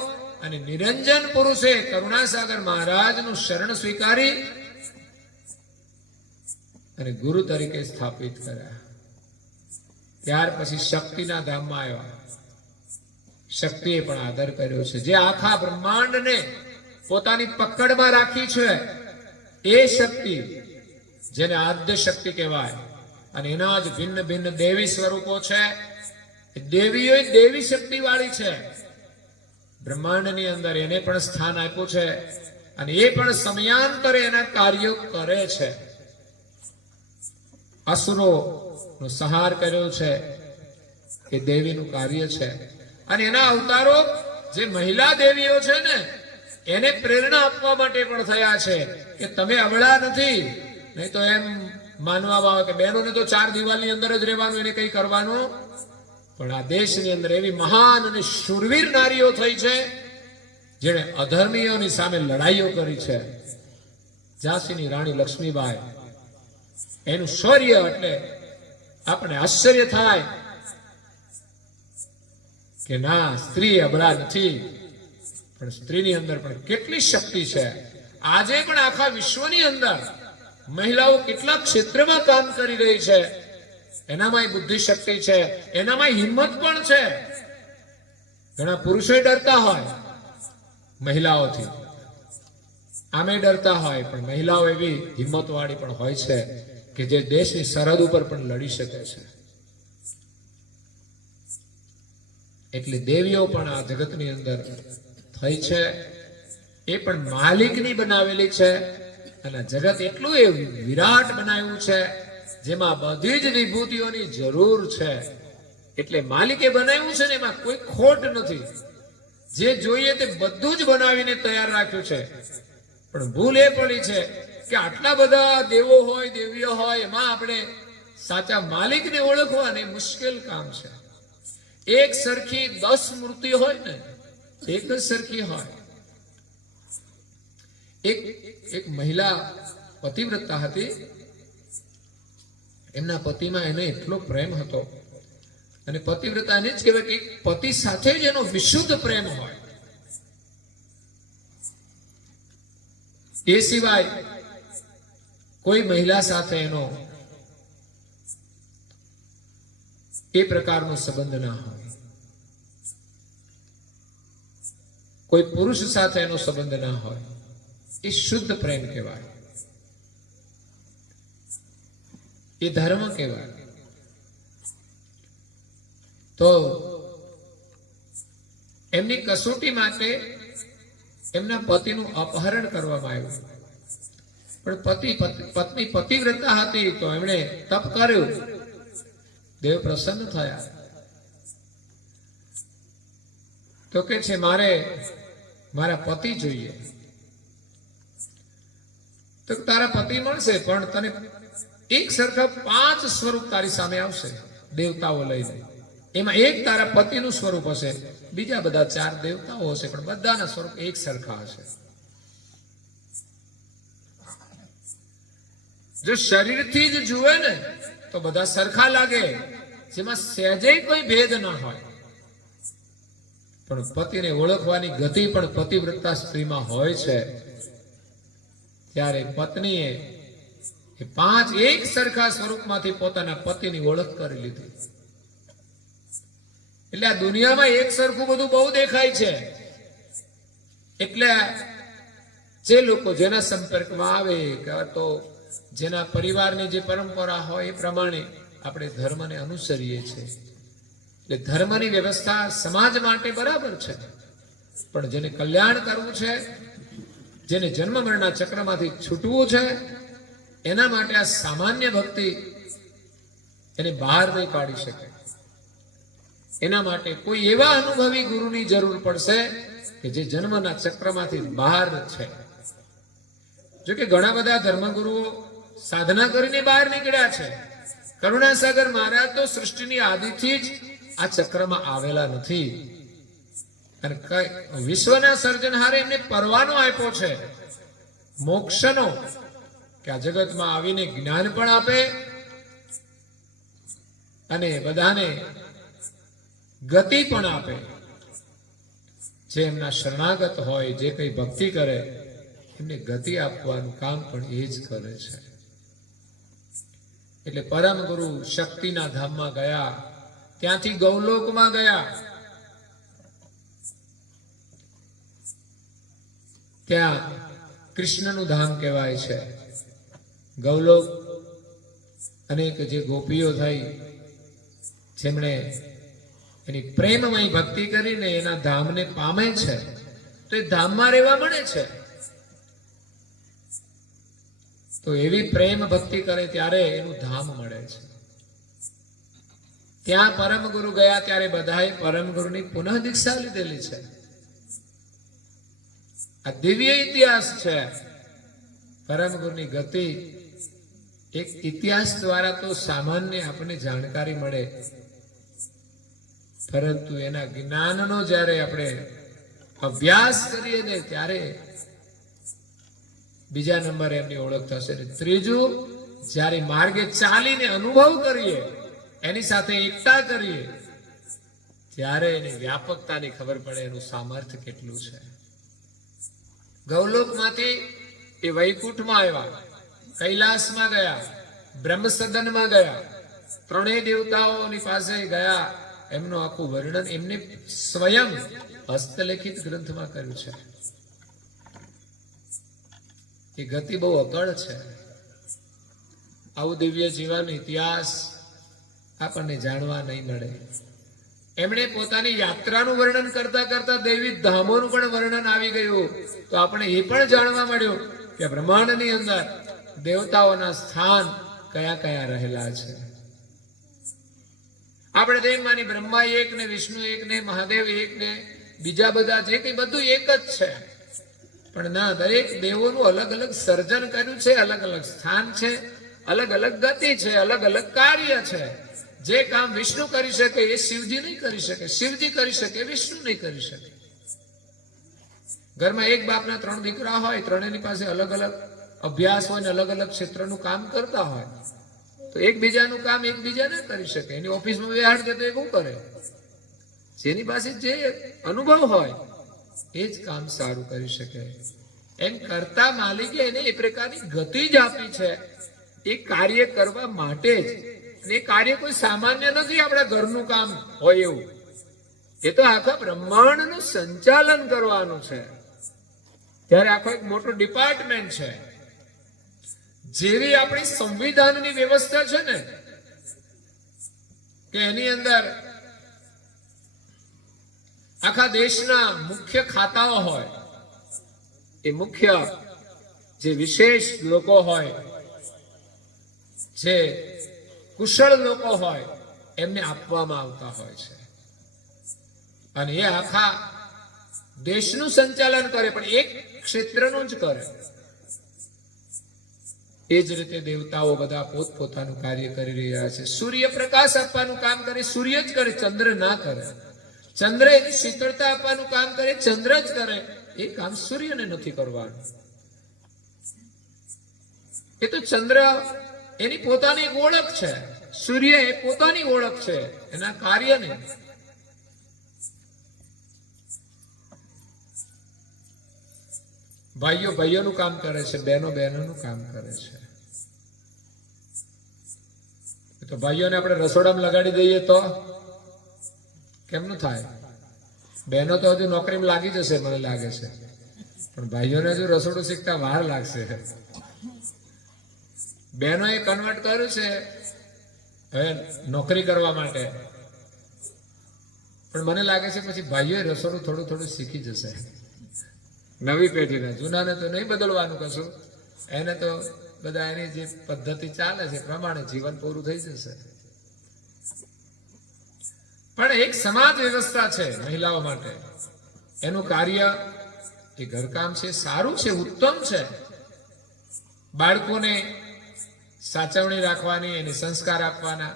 અને નિરંજન પુરુષે કરુણાસાગર મહારાજનું શરણ સ્વીકારી અને ગુરુ તરીકે સ્થાપિત કર્યા. ત્યાર પછી શક્તિના ધામમાં આવ્યા. શક્તિએ પણ આદર કર્યો છે. જે આખા બ્રહ્માંડને પોતાની પકડમાં રાખી છે એ શક્તિ, જેને આદ્ય શક્તિ કહેવાય, અને એના જ ભિન્ન ભિન્ન દેવી સ્વરૂપો છે. દેવીઓ દેવી શક્તિ વાળી છે. બ્રહ્માંડની અંદર એને પણ સ્થાન આપ્યું છે અને એ પણ સમયાંતરે એના કાર્યો કરે છે. અસુરો નો સંહાર કર્યો છે એ દેવીનું કાર્ય છે. અને એના અવતારો જે મહિલા દેવીઓ છે ને એને પ્રેરણા આપવા માટે પણ થયા છે કે તમે અબળા નથી. નહીં તો એમ માનવામાં આવે કે બહેનોને તો 4 દિવાલની અંદર જ રહેવાનું, એને કઈ કરવાનું. પણ આ દેશની અંદર એવી મહાન અને શૂરવીર નારીઓ થઈ છે જેણે અધર્મીઓની સામે લડાઈઓ કરી છે. ઝાંસીની રાણી લક્ષ્મીબાઈ, એનું શૌર્ય એટલે આપણે આશ્ચર્ય થાય કે ના, સ્ત્રી અબળા નથી, પણ સ્ત્રીની અંદર પણ કેટલી શક્તિ છે. આજે પણ આખા વિશ્વની અંદર મહિલાઓ કેટલા ક્ષેત્રમાં કામ કરી રહી છે. એનામાં બુદ્ધિ શક્તિ છે, એનામાં હિંમત પણ છે. ઘણા પુરુષો ડરતા હોય મહિલાઓથી, આમે ડરતા હોય, પણ મહિલાઓ એવી હિંમત વાળી પણ હોય છે કે જે દેશની સરહદ ઉપર પણ લડી શકે છે. એટલે દેવીઓ પણ આ જગતની અંદર થઈ છે. એ પણ માલિકની બનાવેલી છે. અને જગત એટલું એ વિરાટ બનાવ્યું છે જેમાં બધી જ વિભૂતિઓની જરૂર છે. એટલે માલિકે બનાવ્યું છે ને એમાં કોઈ ખોટ નથી. જે જોઈએ તે બધું જ બનાવીને તૈયાર રાખ્યું છે. પણ ભૂલ એ પડી છે કે આટલા બધા દેવો હોય, દેવીઓ હોય, એમાં આપણે સાચા માલિકને ઓળખવાને મુશ્કેલ કામ છે. એક સરખી 10 મૂર્તિ હોય ને, એક જ સરખી હોય. એક મહિલા પતિવ્રતા હતી. એમના પતિમાં એને એટલો પ્રેમ હતો, અને પતિવ્રતા એને જ કહેવાય કે પતિ સાથે જ એનો વિશુદ્ધ પ્રેમ હોય. એ સિવાય કોઈ મહિલા સાથે એનો એ પ્રકારનો સંબંધ ના હોય. કોઈ પુરુષ સાથે એનો સંબંધ ના હોય. એ શુદ્ધ પ્રેમ કહેવાય, એ ધર્મ કહેવાય. તો એમની કસોટી માટે એમના પતિનું અપહરણ કરવામાં આવ્યું. પણ પત્ની પતિવ્રતા હતી તો એમણે તપ કર્યું. દેવ પ્રસન્ન થયા. તો કે છે મારે મારા પતિ જોઈએ. તો તારા પતિ મળશે, પણ તને એક સરખા 5 સ્વરૂપ તારી સામે આવશે. દેવતાઓ લઈને. એમાં એક તારા પતિનું સ્વરૂપ હશે, બીજા બધા 4 દેવતાઓ હશે, પણ બધાના સ્વરૂપ એક સરખા હશે. જો શરીરથી જ જુએ ને તો બધા સરખા લાગે, જેમાં સહેજે કોઈ ભેદ ના હોય. પણ પતિને ઓળખવાની ગતિ પણ પતિવ્રતા સ્ત્રીમાં હોય છે. ત્યારે પત્નીએ એ 5 એક સરખા સ્વરૂપમાંથી પોતાના પતિની ઓળખ કરી લીધી. એટલે આ દુનિયામાં એક સરખું બધું બહુ દેખાય છે. એટલે જે લોકો જેના સંપર્કમાં આવે કે તો જેના પરિવારની જે પરંપરા હોય એ પ્રમાણે આપણે ધર્મને અનુસરીએ છીએ. એટલે ધર્મની વ્યવસ્થા સમાજ માટે બરાબર છે, પણ જેને કલ્યાણ કરવું છે, જેને જન્મ મરણના ચક્રમાંથી છૂટવું છે, એના માટે આ સામાન્ય ભક્તિ એને બહાર નહીં કાઢી શકે. એના માટે કોઈ એવા અનુભવી ગુરુની જરૂર પડશે કે જે જન્મના ચક્રમાંથી બહાર છે. જો કે ઘણા બધા ધર્મગુરુઓ સાધના કરીને બહાર નીકળ્યા છે. કરુણાસાગર મહારાજ તો સૃષ્ટિની આદિથી જ આ ચક્રમાં આવેલા નથી. અને વિશ્વના સર્જનહારે એમને પરવાનો આપ્યો છે મોક્ષનો, કે આ જગતમાં આવીને જ્ઞાન પણ આપે અને બધાને ગતિ પણ આપે. જે એમના શરણાગત હોય, જે કઈ ભક્તિ કરે, એમને ગતિ આપવાનું કામ પણ એ જ કરે છે. એટલે પરમ ગુરુ શક્તિના ધામમાં ગયા, ત્યાંથી ગૌલોકમાં ગયા. ત્યાં કૃષ્ણનું ધામ કહેવાય છે. ગૌલોક અનેક જે ગોપીઓ થઈ, જેમણે એની પ્રેમમય ભક્તિ કરીને એના ધામને પામે છે, તો એ ધામમાં રહેવા મળે છે. તો એવી પ્રેમ ભક્તિ કરે ત્યારે એનું ધામ મળે છે. ત્યાં પરમ ગુરુ ગયા ત્યારે બધાએ પરમ ગુરુની પુનઃ દીક્ષા લીધેલી છે. આ દિવ્ય ઇતિહાસ છે. પરમ ગુરુની ગતિ એક ઇતિહાસ દ્વારા તો સામાન્ય આપણને જાણકારી મળે, પરંતુ એના જ્ઞાનનો જ્યારે આપણે અભ્યાસ કરીએ ને ત્યારે બીજા નંબરે એમની ઓળખ થશે. ત્રીજું, જ્યારે માર્ગે ચાલીને અનુભવ કરીએ, એની સાથે એકતા કરીએ, ત્યારે એની વ્યાપકતાની ખબર પડે, એનું સામર્થ્ય કેટલું છે. ગૌલોકમાંથી એ વૈકુંઠમાં આવ્યા, કૈલાસમાં ગયા, બ્રહ્મસદનમાં ગયા, 3 દેવતાઓની પાસે ગયા. એમનું આખું વર્ણન એમને સ્વયં હસ્તલેખિત ગ્રંથમાં કર્યું છે. એ ગતિ બહુ અકળ છે. આવું દિવ્ય જીવન ઇતિહાસ આપણને જાણવા નહીં મળે. એમણે પોતાની યાત્રાનું વર્ણન કરતા કરતા દૈવિક ધામોનું પણ વર્ણન આવી ગયું. તો આપણે એ પણ જાણવા મળ્યું કે બ્રહ્માંડની અંદર દેવતાઓના સ્થાન કયા કયા રહેલા છે. આપણે તો એમ માની બ્રહ્મા એક ને, વિષ્ણુ એક ને, મહાદેવ એક ને, બીજા બધા જે કઈ બધું એક જ છે. પણ ના, દરેક દેવોનું અલગ અલગ સર્જન કર્યું છે, અલગ અલગ સ્થાન છે, અલગ અલગ ગતિ છે, અલગ અલગ કાર્ય છે. જે કામ વિષ્ણુ કરી શકે એ શિવજી નહીં કરી શકે, શિવજી કરી શકે વિષ્ણુ નહીં કરી શકે. ઘરમાં એક બાપના 3 દીકરા હોય, ત્રણેયની પાસે અલગ અલગ અભ્યાસ હોય ને અલગ અલગ ક્ષેત્રનું કામ કરતા હોય, તો એકબીજાનું કામ એકબીજા ના કરી શકે. એની ઓફિસમાં બેહાડ દે તો એ શું કરે? જેની પાસે જે અનુભવ હોય એ જ કામ સારું કરી શકે. એમ કરતા માલિકે એને એ પ્રકારની ગતિ જ આપી છે, એ કાર્ય કરવા માટે જ. એ કાર્ય કોઈ સામાન્ય નથી, આપણા ઘરનું કામ હોય એવું. એ તો આખા બ્રહ્માંડનું સંચાલન કરવાનું છે. ત્યારે આખો એક મોટો ડિપાર્ટમેન્ટ છે. જેવી આપણી સંવિધાનની વ્યવસ્થા છે ને, કે એની અંદર આખા દેશના મુખ્ય ખાતાઓ હોય, એ મુખ્ય જે વિશેષ લોકો હોય, જે કુશળ લોકો હોય, એમને આપવામાં આવતા હોય છે. અને એ આખા દેશનું સંચાલન કરે, પણ એક ક્ષેત્રનું જ કરે. એ જ રીતે દેવતાઓ બધા પોતપોતાનું કાર્ય કરી રહ્યા છે. સૂર્ય પ્રકાશ આપવાનું કામ કરે, સૂર્ય જ કરે, ચંદ્ર ના કરે. ચંદ્ર એની શીતળતા આપવાનું કામ કરે, ચંદ્ર જ કરે. એ કામ સૂર્યને નથી કરવાનું. એ તો ચંદ્ર એની પોતાની એક ઓળખ છે, સૂર્ય એ પોતાની ઓળખ છે, એના કાર્યને. ભાઈઓ ભાઈઓનું કામ કરે છે, બહેનો બહેનોનું કામ કરે છે. તો ભાઈઓને આપણે રસોડામાં લગાડી દઈએ તો કેમનું થાય? બહેનો તો હજુ નોકરીમાં લાગી જશે મને લાગે છે, પણ ભાઈઓને હજુ રસોડું શીખતા વાર લાગશે. બહેનોએ કન્વર્ટ કર્યું છે હવે નોકરી કરવા માટે, પણ મને લાગે છે પછી ભાઈઓએ રસોડું થોડું થોડું શીખી જશે. નવી પેઢીને, જૂનાને તો નહીં બદલવાનું કશું, એને તો બધા એની જે પદ્ધતિ ચાલે છે પ્રમાણે જીવન પૂરું થઈ જશે. પણ એક સમાજ વ્યવસ્થા છે મહિલાઓ માટે, એનું કાર્ય એ ઘરકામ છે, સારું છે, ઉત્તમ છે. બાળકોને સાચવણી રાખવાની, એને સંસ્કાર આપવાના,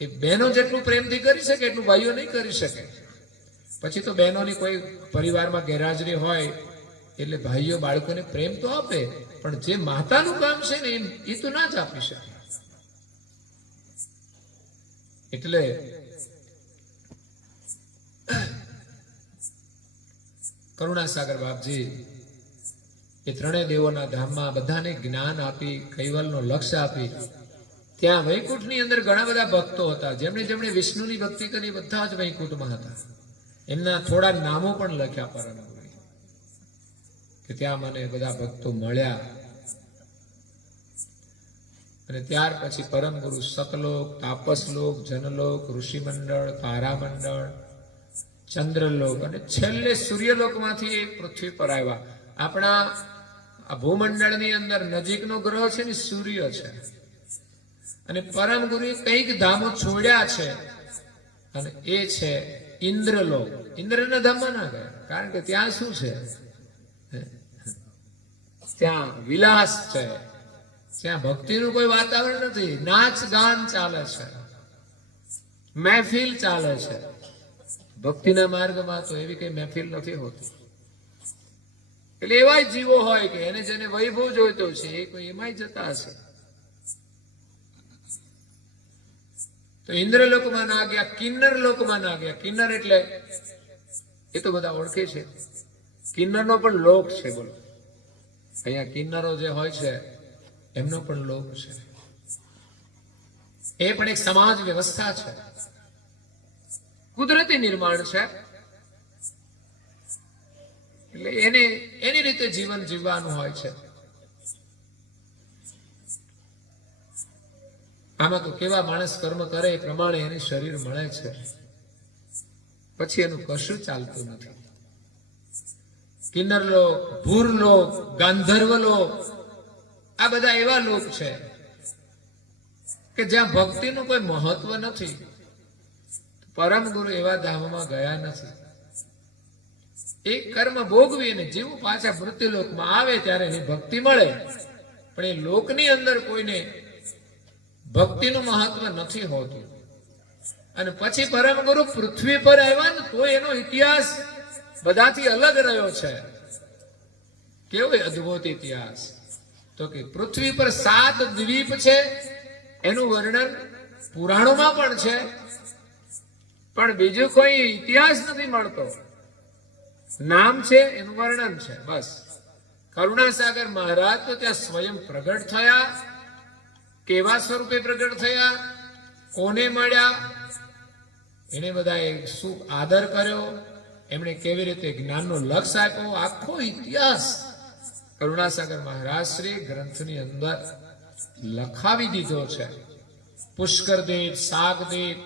એ બહેનો જેટલું પ્રેમથી કરી શકે એટલું ભાઈઓ નહીં કરી શકે. પછી તો બહેનોની કોઈ પરિવારમાં ગેરહાજરી હોય એટલે ભાઈઓ બાળકોને પ્રેમ તો આપે, પણ જે માતાનું કામ છે ને એ તો ના જ આપી શકે. એટલે કરુણાસાગર બાપજી એ ત્રણેય દેવોના ધામમાં બધાને જ્ઞાન આપી, કૈવલનો લક્ષ્ય આપી. ત્યાં વૈકુંઠની અંદર ઘણા બધા ભક્તો હતા, જેમણે જેમણે વિષ્ણુની ભક્તિ કરી બધા જ વૈકુંઠમાં હતા. એમના થોડા નામો પણ લખ્યા પરમ કે ત્યાં મને બધા ભક્તો મળ્યા. અને ત્યાર પછી પરમ ગુરુ સતલોક, તાપસલોક, જનલોક, ઋષિમંડળ, તારામંડળ, ચંદ્રલોક અને છેલ્લે સૂર્યલોકમાંથી એ પૃથ્વી પર આવ્યા. આપણા આ ભૂમંડળની અંદર નજીકનો ગ્રહ છે ને સૂર્ય છે, અને પરમ ગુરુએ કંઈક ધામો છોડ્યા છે, અને એ છે ઇન્દ્રલોક. ઇન્દ્રના ધામમાં ના ગયા, કારણ કે ત્યાં શું છે? ત્યાં વિલાસ છે, ત્યાં ભક્તિનું કોઈ વાતાવરણ નથી. નાચ ગાન ચાલે છે, મહેફિલ ચાલે છે. ભક્તિના માર્ગમાં તો એવી કઈ મહેફિલ નથી હોતી. એટલે એવા જીવો હોય કે એને જેને વૈભવ જોઈતો છે એ કોઈ એમાંય જતા હશે. તો ઇન્દ્રલોકમાં ના ગયા, કિન્નર લોકમાં ના ગયા. કિન્નર એટલે એ તો બધા ઓળખે છે, કિન્નરનો પણ લોક છે. બોલો, અહીંયા કિન્નરો જે હોય છે એમનો પણ લોક છે. એ પણ એક સમાજ વ્યવસ્થા છે, કુદરતી નિર્માણ છે. એટલે એની રીતે જીવન જીવવાનું હોય છે. આમાં તો કેવા માણસ કર્મ કરે એ પ્રમાણે એને શરીર મળે છે, પછી એનું કશું ચાલતું નથી. કિન્નર લોક, ભૂર લોક, ગાંધર્વ લોક, આ બધા એવા લોક છે કે જ્યાં ભક્તિનું કોઈ મહત્વ નથી. પરમ ગુરુ એવા ધામમાં ગયા નથી. એક કર્મ ભોગવીને જેવું પાછા મૃત્યુલોકમાં આવે ત્યારે એની ભક્તિ મળે, પણ એ લોકની અંદર કોઈને ભક્તિનું મહત્વ નથી હોતું. અને પછી પરમ ગુરુ પૃથ્વી પર આવ્યા ને તો એનો ઇતિહાસ બધાથી અલગ રહ્યો છે. કેવો અદ્ભુત ઇતિહાસ! તો કે પૃથ્વી પર 7 દ્વીપ છે, એનું વર્ણન પુરાણોમાં પણ છે, પણ બીજું કોઈ ઇતિહાસ નથી મળતો. નામ છે, એનું વર્ણન છે, બસ. કરુણાસાગર મહારાજ તો ત્યાં સ્વયં પ્રગટ થયા. કેવા સ્વરૂપે પ્રગટ થયા, કોને મળ્યા, એને બધા શું આદર કર્યો, એમણે કેવી રીતે જ્ઞાનનો લક્ષ્ય આપ્યો, આખો ઇતિહાસ કરુણાસાગર મહારાજ શ્રી ગ્રંથની અંદર લખાવી દીધો છે. પુષ્કરદેવ, શાકદેવ,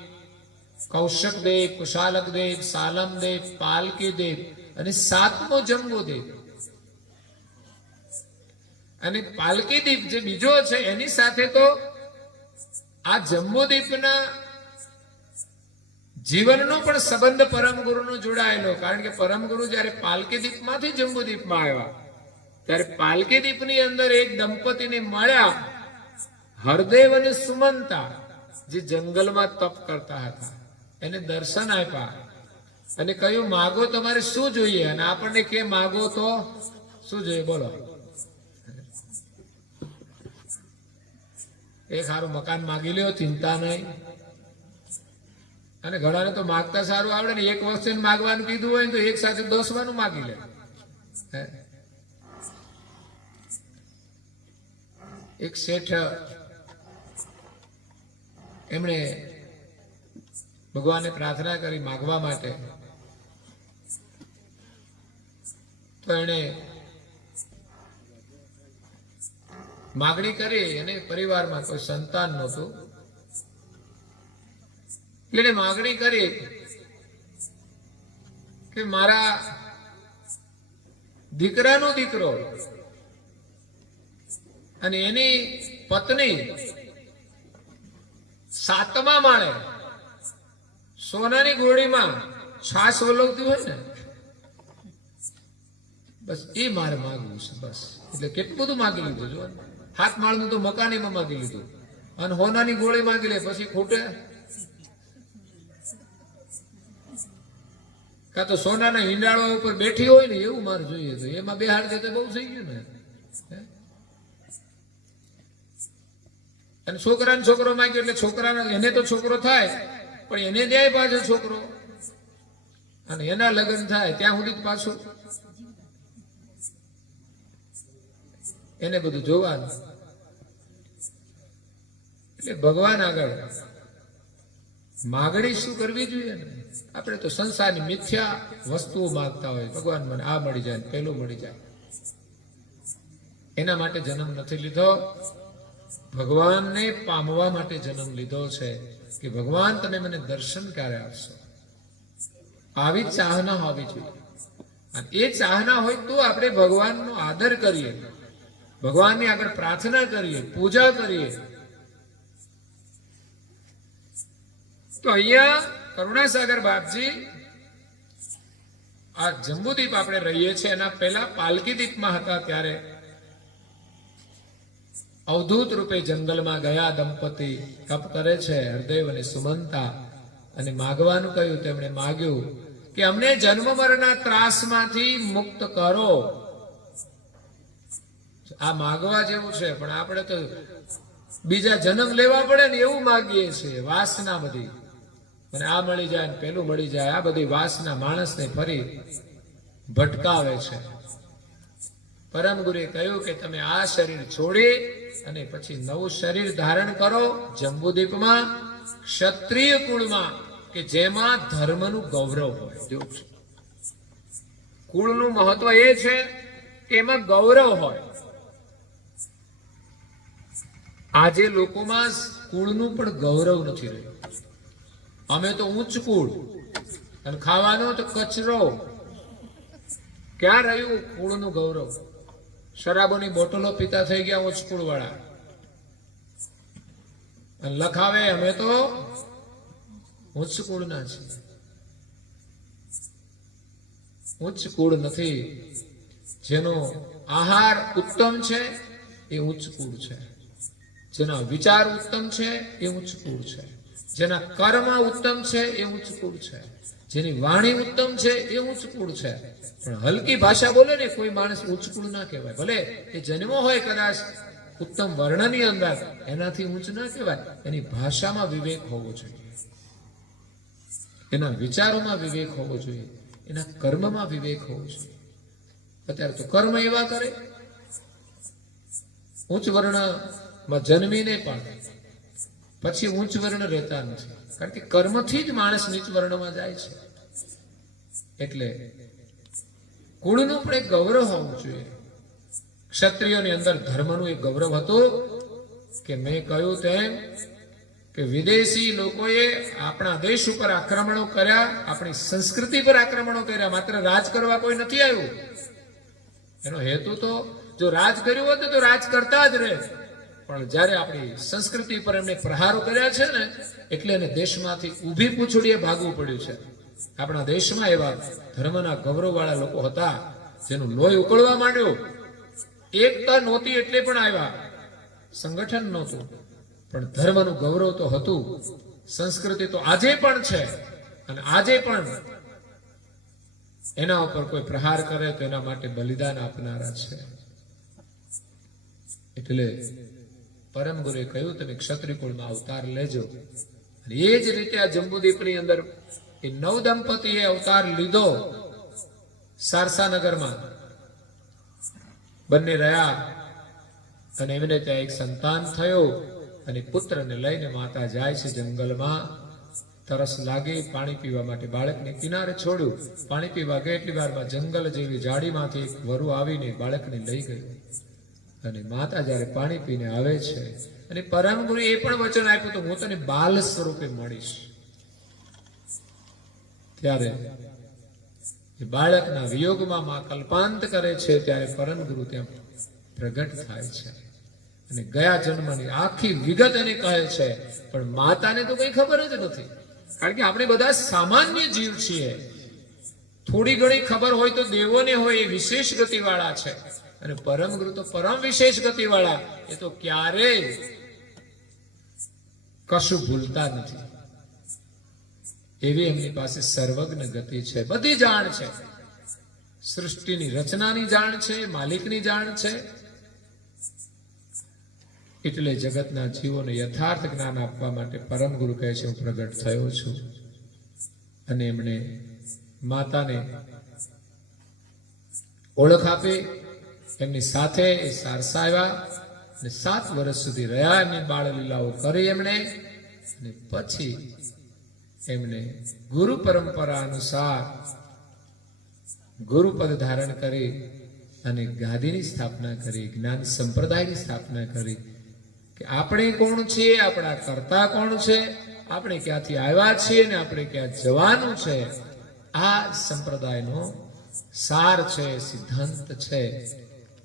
કૌશકદેવ, કુશાલકદેવ, સાલમદેવ, પાલકીદેવ અને 7મો જંબુદેવ. અને પાલકીદીપ જે બીજો છે એની સાથે તો આ જંબુદીપના જીવનનો પણ સંબંધ પરમ ગુરુનો જોડાયેલો. કારણ કે પરમ ગુરુ જયારે પાલકીદીપમાંથી જંબુદીપમાં આવ્યા ત્યારે પાલકીદીપની અંદર એક દંપતીને મળ્યા હરદેવ અને સુમંતા જે જંગલમાં તપ કરતા હતા એને દર્શન આપ્યા અને કહ્યું માગો તમારે શું જોઈએ, અને આપણને કે માગો તો શું જોઈએ બોલો. એક સારું મકાન માગી લ્યો, ચિંતા નહીં. અને ઘણાને તો માગતા સારું આવડે ને, એક વસ્તુ માગવાનું કીધું હોય ને તો એક સાથે 10 વાનું માગી લે. એક શેઠ એમણે ભગવાનને પ્રાર્થના કરી માગવા માટે, તો એને માગણી કરી અને પરિવારમાં કોઈ સંતાન નહોતું, એટલે એને માગણી કરી કે મારા દીકરાનો દીકરો અને એની પત્ની 7મા માળે સોનાની ગોળીમાં છાશ વલોવતી હોય ને, બસ એ મારે માગવું છે. બસ એટલે કેટલું બધું માગી લીધું. જો 7 માળનું તો મકાનીમાં માગી લીધું અને હોનાની ગોળી માગી લે પછી ખૂટે. કાં તો સોનાના હિંડાળવા ઉપર બેઠી હોય ને એવું મારે જોઈએ, તો એમાં બેહાડ દે તો બહુ થઈ ગયું ને. અને છોકરાને છોકરો માંગ્યો એટલે છોકરાને એને તો છોકરો થાય, પણ એને જાય પાછો છોકરો, અને એના લગ્ન થાય ત્યાં સુધી પાછું એને બધું જોવાનું. એટલે ભગવાન આગળ માગણી શું કરવી જોઈએ ને? આપણે તો સંસારની મિથ્યા વસ્તુઓ માંગતા હોય, ભગવાન મને આ મળી જાય, પેલું મળી જાય. એના માટે જન્મ નથી લીધો, ભગવાનને પામવા માટે જન્મ લીધો છે કે ભગવાન તમે મને દર્શન ક્યારે આપશો. આવી ચાહના હોવી જોઈએ. અને એ ચાહના હોય તો આપણે ભગવાનનો આદર કરીએ, ભગવાનની આગળ પ્રાર્થના કરીએ, પૂજા કરીએ. તો અહીંયા કરુણાસાગર બાપજી આ જંબુદીપ આપણે રહીએ છીએ એના પહેલા પાલકી દીપમાં હતા ત્યારે અવધૂત રૂપે જંગલમાં ગયા દંપતી તપ કરે છે, હરદેવ અને સુમંતા, અને માગવાનું કહ્યું. તેમણે માગ્યું કે અમને જન્મ મરણના ત્રાસમાંથી મુક્ત કરો. આ માગવા જેવું છે, પણ આપણે તો બીજા જન્મ લેવા પડે ને એવું માગીએ છીએ. વાસના બધી, અને આ મળી જાય ને પેલું મળી જાય, આ બધી વાસના માણસને ફરી ભટકાવે છે. પરમ ગુરુએ કહ્યું કે તમે આ શરીર છોડી અને પછી નવું શરીર ધારણ કરો જંબુદીપમાં, ક્ષત્રિય કુળમાં, કે જેમાં ધર્મનું ગૌરવ હોય. જો કુળનું મહત્વ એ છે કે એમાં ગૌરવ હોય. આજે લોકોમાં કુળનું પણ ગૌરવ નથી રહ્યું. અમે તો ઉચ્ચ કુળ અને ખાવાનો તો કચરો. ક્યાં રહ્યું કુળનું ગૌરવ? શરાબોની બોટલો પીતા થઈ ગયા ઉચ્ચ કુળ વાળા, અને લખાવે અમે તો ઉચ્ચ કુળના છીએ. ઉચ્ચ કુળ નથી. જેનો આહાર ઉત્તમ છે એ ઉચ્ચ કુળ છે, જેના વિચાર ઉત્તમ છે એ ઉચ્ચ કુળ છે, જેના કર્મ ઉત્તમ છે એ ઉચ્ચ કુળ છે, જેની વાણી ઉત્તમ છે એ ઉચ્ચ કુળ છે. પણ હલકી ભાષા બોલે ને કોઈ માણસ ઉચ્ચ કુળ ના કહેવાય. ભલે એ જન્મો હોય કદાચ ઉત્તમ વર્ણની અંદર, એનાથી ઊંચ ના કહેવાય. એની ભાષામાં વિવેક હોવો જોઈએ, એના વિચારોમાં વિવેક હોવો જોઈએ, એના કર્મમાં વિવેક હોવો જોઈએ. અત્યારે તો કર્મ એવા કરે, ઉચ્ચ વર્ણમાં જન્મીને પણ પછી ઉચ્ચ વર્ણ રહેતા નથી, કારણ કે કર્મથી જ માણસ નીચ વર્ણમાં જાય છે. એટલે કુળનું પણ એક ગૌરવ હોવું જોઈએ. ક્ષત્રિયોની અંદર ધર્મનું એક ગૌરવ હતું કે મેં કહ્યું તેમ કે વિદેશી લોકોએ આપણા દેશ ઉપર આક્રમણો કર્યા, આપણી સંસ્કૃતિ પર આક્રમણો કર્યા. માત્ર રાજ કરવા કોઈ નથી આવ્યું. એનો હેતુ તો જો રાજ કર્યું હોત તો રાજ કરતા જ રહે, પણ જ્યારે આપણી સંસ્કૃતિ પર એમણે પ્રહારો કર્યા છે ને, એટલે એને દેશમાંથી ઊભી પૂંછડીએ ભાગવું પડ્યું છે. આપણા દેશમાં એવા ધર્મના ગૌરવ વાળા લોકો હતા જેનું લોહી ઉકળવા માંડ્યું. એકતા નહોતી એટલે પણ આવ્યા, સંગઠન નહોતું, પણ ધર્મનું ગૌરવ તો હતું, સંસ્કૃતિ તો આજે પણ છે, અને આજે પણ એના ઉપર કોઈ પ્રહાર કરે તો એના માટે બલિદાન આપનારા છે. એટલે પરમ ગુરુએ કહ્યું તમે ક્ષત્રિય કુળમાં અવતાર લેજો. અને એ જ રીતે આ જંબુદીપની અંદર એ નવ દંપતીએ અવતાર લીધો. સારસાનગરમાં બંને રહ્યા અને એમને ત્યાં એક સંતાન થયો. અને પુત્રને લઈને માતા જાય છે જંગલમાં. તરસ લાગી, પાણી પીવા માટે બાળકને કિનારે છોડ્યું. પાણી પીવા ગઈ એટલી વારમાં જંગલ જેવી જાડીમાંથી એક વરુ આવીને બાળકને લઈ ગયું. અને માતા જયારે પાણી પીને આવે છે અને પરમ ગુરુ એ પણ વચન આપ્યું તો હું તને બાલ સ્વરૂપે મળીશ. ત્યારે એ બાળકના વિયોગમાં માં કલ્પાંત કરે છે. ત્યારે પરમ ગુરુ ત્યાં પ્રગટ થાય છે અને ગયા જન્મની આખી વિગત એને કહે છે. પણ માતાને તો કઈ ખબર જ નથી, કારણ કે આપણે બધા સામાન્ય જીવ છીએ. થોડી ઘણી ખબર હોય તો દેવોને હોય, એ વિશેષ ગતિ વાળા છે. અને પરમ ગુરુ તો પરમ વિશેષ ગતિ વાળા, એ તો ક્યારેય કશું ભૂલતા નથી. એવી એમની પાસે સર્વજ્ઞ ગતિ છે, બધી જાણ છે. સૃષ્ટિની રચનાની જાણ છે, માલિકની જાણ છે. એટલે જગતના જીવોને યથાર્થ જ્ઞાન આપવા માટે પરમ ગુરુ કહે છે હું પ્રગટ થયો છું. અને એમણે માતાને ઓળખ આપી. એમની સાથે એ સારસા આવ્યા અને 7 વર્ષ સુધી રહ્યા. એમની બાળ લીલાઓ કરી એમણે. અને પછી એમણે ગુરુ પરંપરા અનુસાર ગુરુપદ ધારણ કરી અને ગાદીની સ્થાપના કરી, જ્ઞાન સંપ્રદાયની સ્થાપના કરી. કે આપણે કોણ છીએ, આપણા કર્તા કોણ છે, આપણે ક્યાંથી આવ્યા છીએ ને આપણે ક્યાં જવાનું છે, આ સંપ્રદાયનો સાર છે, સિદ્ધાંત છે.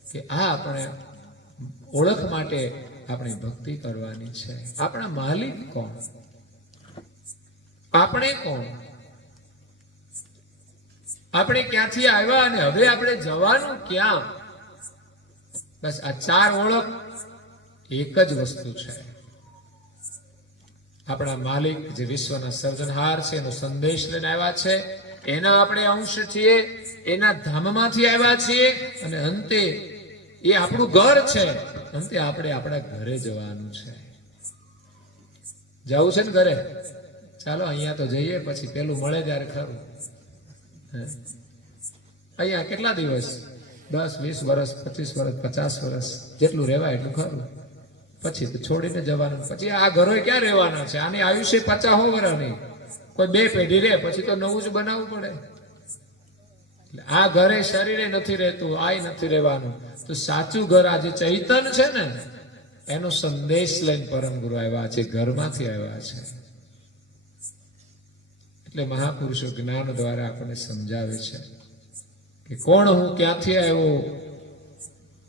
કે આ આપણે ઓળખ માટે આપણે ભક્તિ કરવાની છે. આપણા માલિક કોણ, આપણે કોણ, આપણે ક્યાંથી આવ્યા અને હવે આપણે જવાનું ક્યાં. બસ આ 4 ઓળખ એક જ વસ્તુ છે. આપણા માલિક જે વિશ્વના સર્જનહાર છે એનો સંદેશ લઈને આવ્યા છે. એના આપણે અંશ છીએ, એના ધામમાંથી આવ્યા છીએ. અને અંતે એ આપણું ઘર છે. અંતે આપણે આપણા ઘરે જવાનું છે. જવું છે ને ઘરે? ચાલો અહીંયા તો જઈએ, પછી પેલું મળે ત્યારે ખરું. અહીંયા કેટલા દિવસ? 10, 20 વર્ષ, 25 વર્ષ, 50 વર્ષ જેટલું રહેવાય એટલું ખરું. પછી તો છોડીને જવાનું. પછી આ ઘરો ક્યાં રહેવાના છે? આની આયુષ્ય 50 વર્ષની. કોઈ 2 પેઢી રહે પછી તો નવું જ બનાવવું પડે. આ ઘરે શરીરે નથી રહેતું, આય નથી રહેવાનું. તો સાચું ઘર આજે ચૈતન છે ને, એનો સંદેશ લઈને પરમ ગુરુ આવ્યા છે, ઘરમાંથી આવ્યા છે. એટલે મહાપુરુષો જ્ઞાન દ્વારા આપણને સમજાવે છે કે કોણ હું, ક્યાંથી આવ્યો,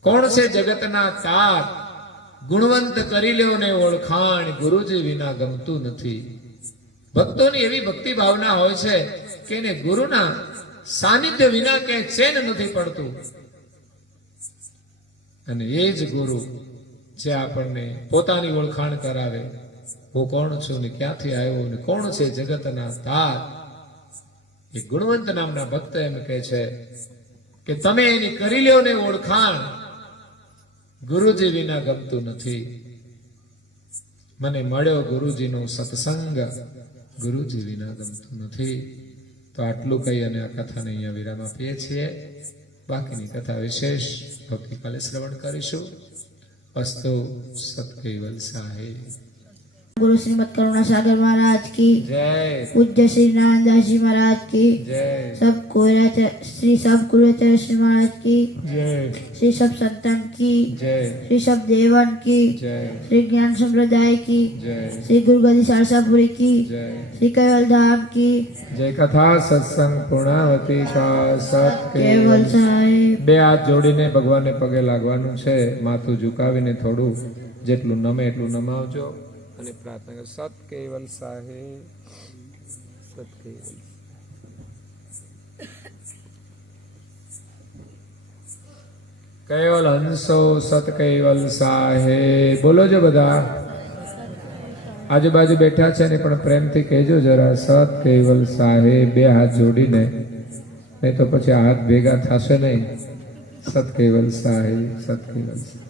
કોણ છે જગતના તાર. ગુણવંત કરી લ્યો ને ઓળખાણ, ગુરુજી વિના ગમતું નથી. ભક્તોની એવી ભક્તિ ભાવના હોય છે કે એને ગુરુના સાનિધ્ય વિના ક્યાંય ચેન નથી પડતું. અને એ જ ગુરુ જે આપણને પોતાની ઓળખાણ કરાવે, હું કોણ છું ને ક્યાંથી આવ્યો ને કોણ છે જગતના તાર. એ ગુણવંત નામના ભક્ત એમ કહે છે કે તમે એની કરી લ્યો ને ઓળખાણ, ગુરુજી વિના ગમતું નથી. મને મળ્યો ગુરુજીનો સત્સંગ, ગુરુજી વિના ગમતું નથી. તો આટલું કહી અને આ કથાને અહીંયા વિરામ આપીએ છીએ. બાકીની કથા વિશેષ આવતીકાલે શ્રવણ કરીશું. અસ્તુ સત કૈવલ સાહેબ. गुरु श्रीमद करुणा सागर महाराज की जय. पूज्य श्री नारायणदास जी महाराज की जय. सब श्री सब गुरुचर श्री महाराज की जय. श्री सब संतन की जय. श्री सब देवन की जय. श्री ज्ञान संप्रदाय की जय. श्री गुरु गदी सारसापुरी की जय. श्री कैवल धाम की जय. कथा सत्संग पूर्णावती का सत કેવલ સાહેબ. બે હાથ જોડીને ભગવાનને પગે લાગવાનું છે. માથું ઝુકાવીને થોડું જેટલું નમે એટલું નમાવજો અને પ્રાર્થના કરો. સત કેવલ સાહેબ, સત કેવલ. કેવલ હંસો સત કેવલ સાહેબ. બોલો જો બધા. આજુબાજુ બેઠા છે ને પણ પ્રેમથી કહેજો જરા સત કેવલ સાહેબ, બે હાથ જોડીને, નહીં તો પછી હાથ ભેગા થશે નહીં. સત કેવલ સાહેબ, સત કેવલ સાહેબ.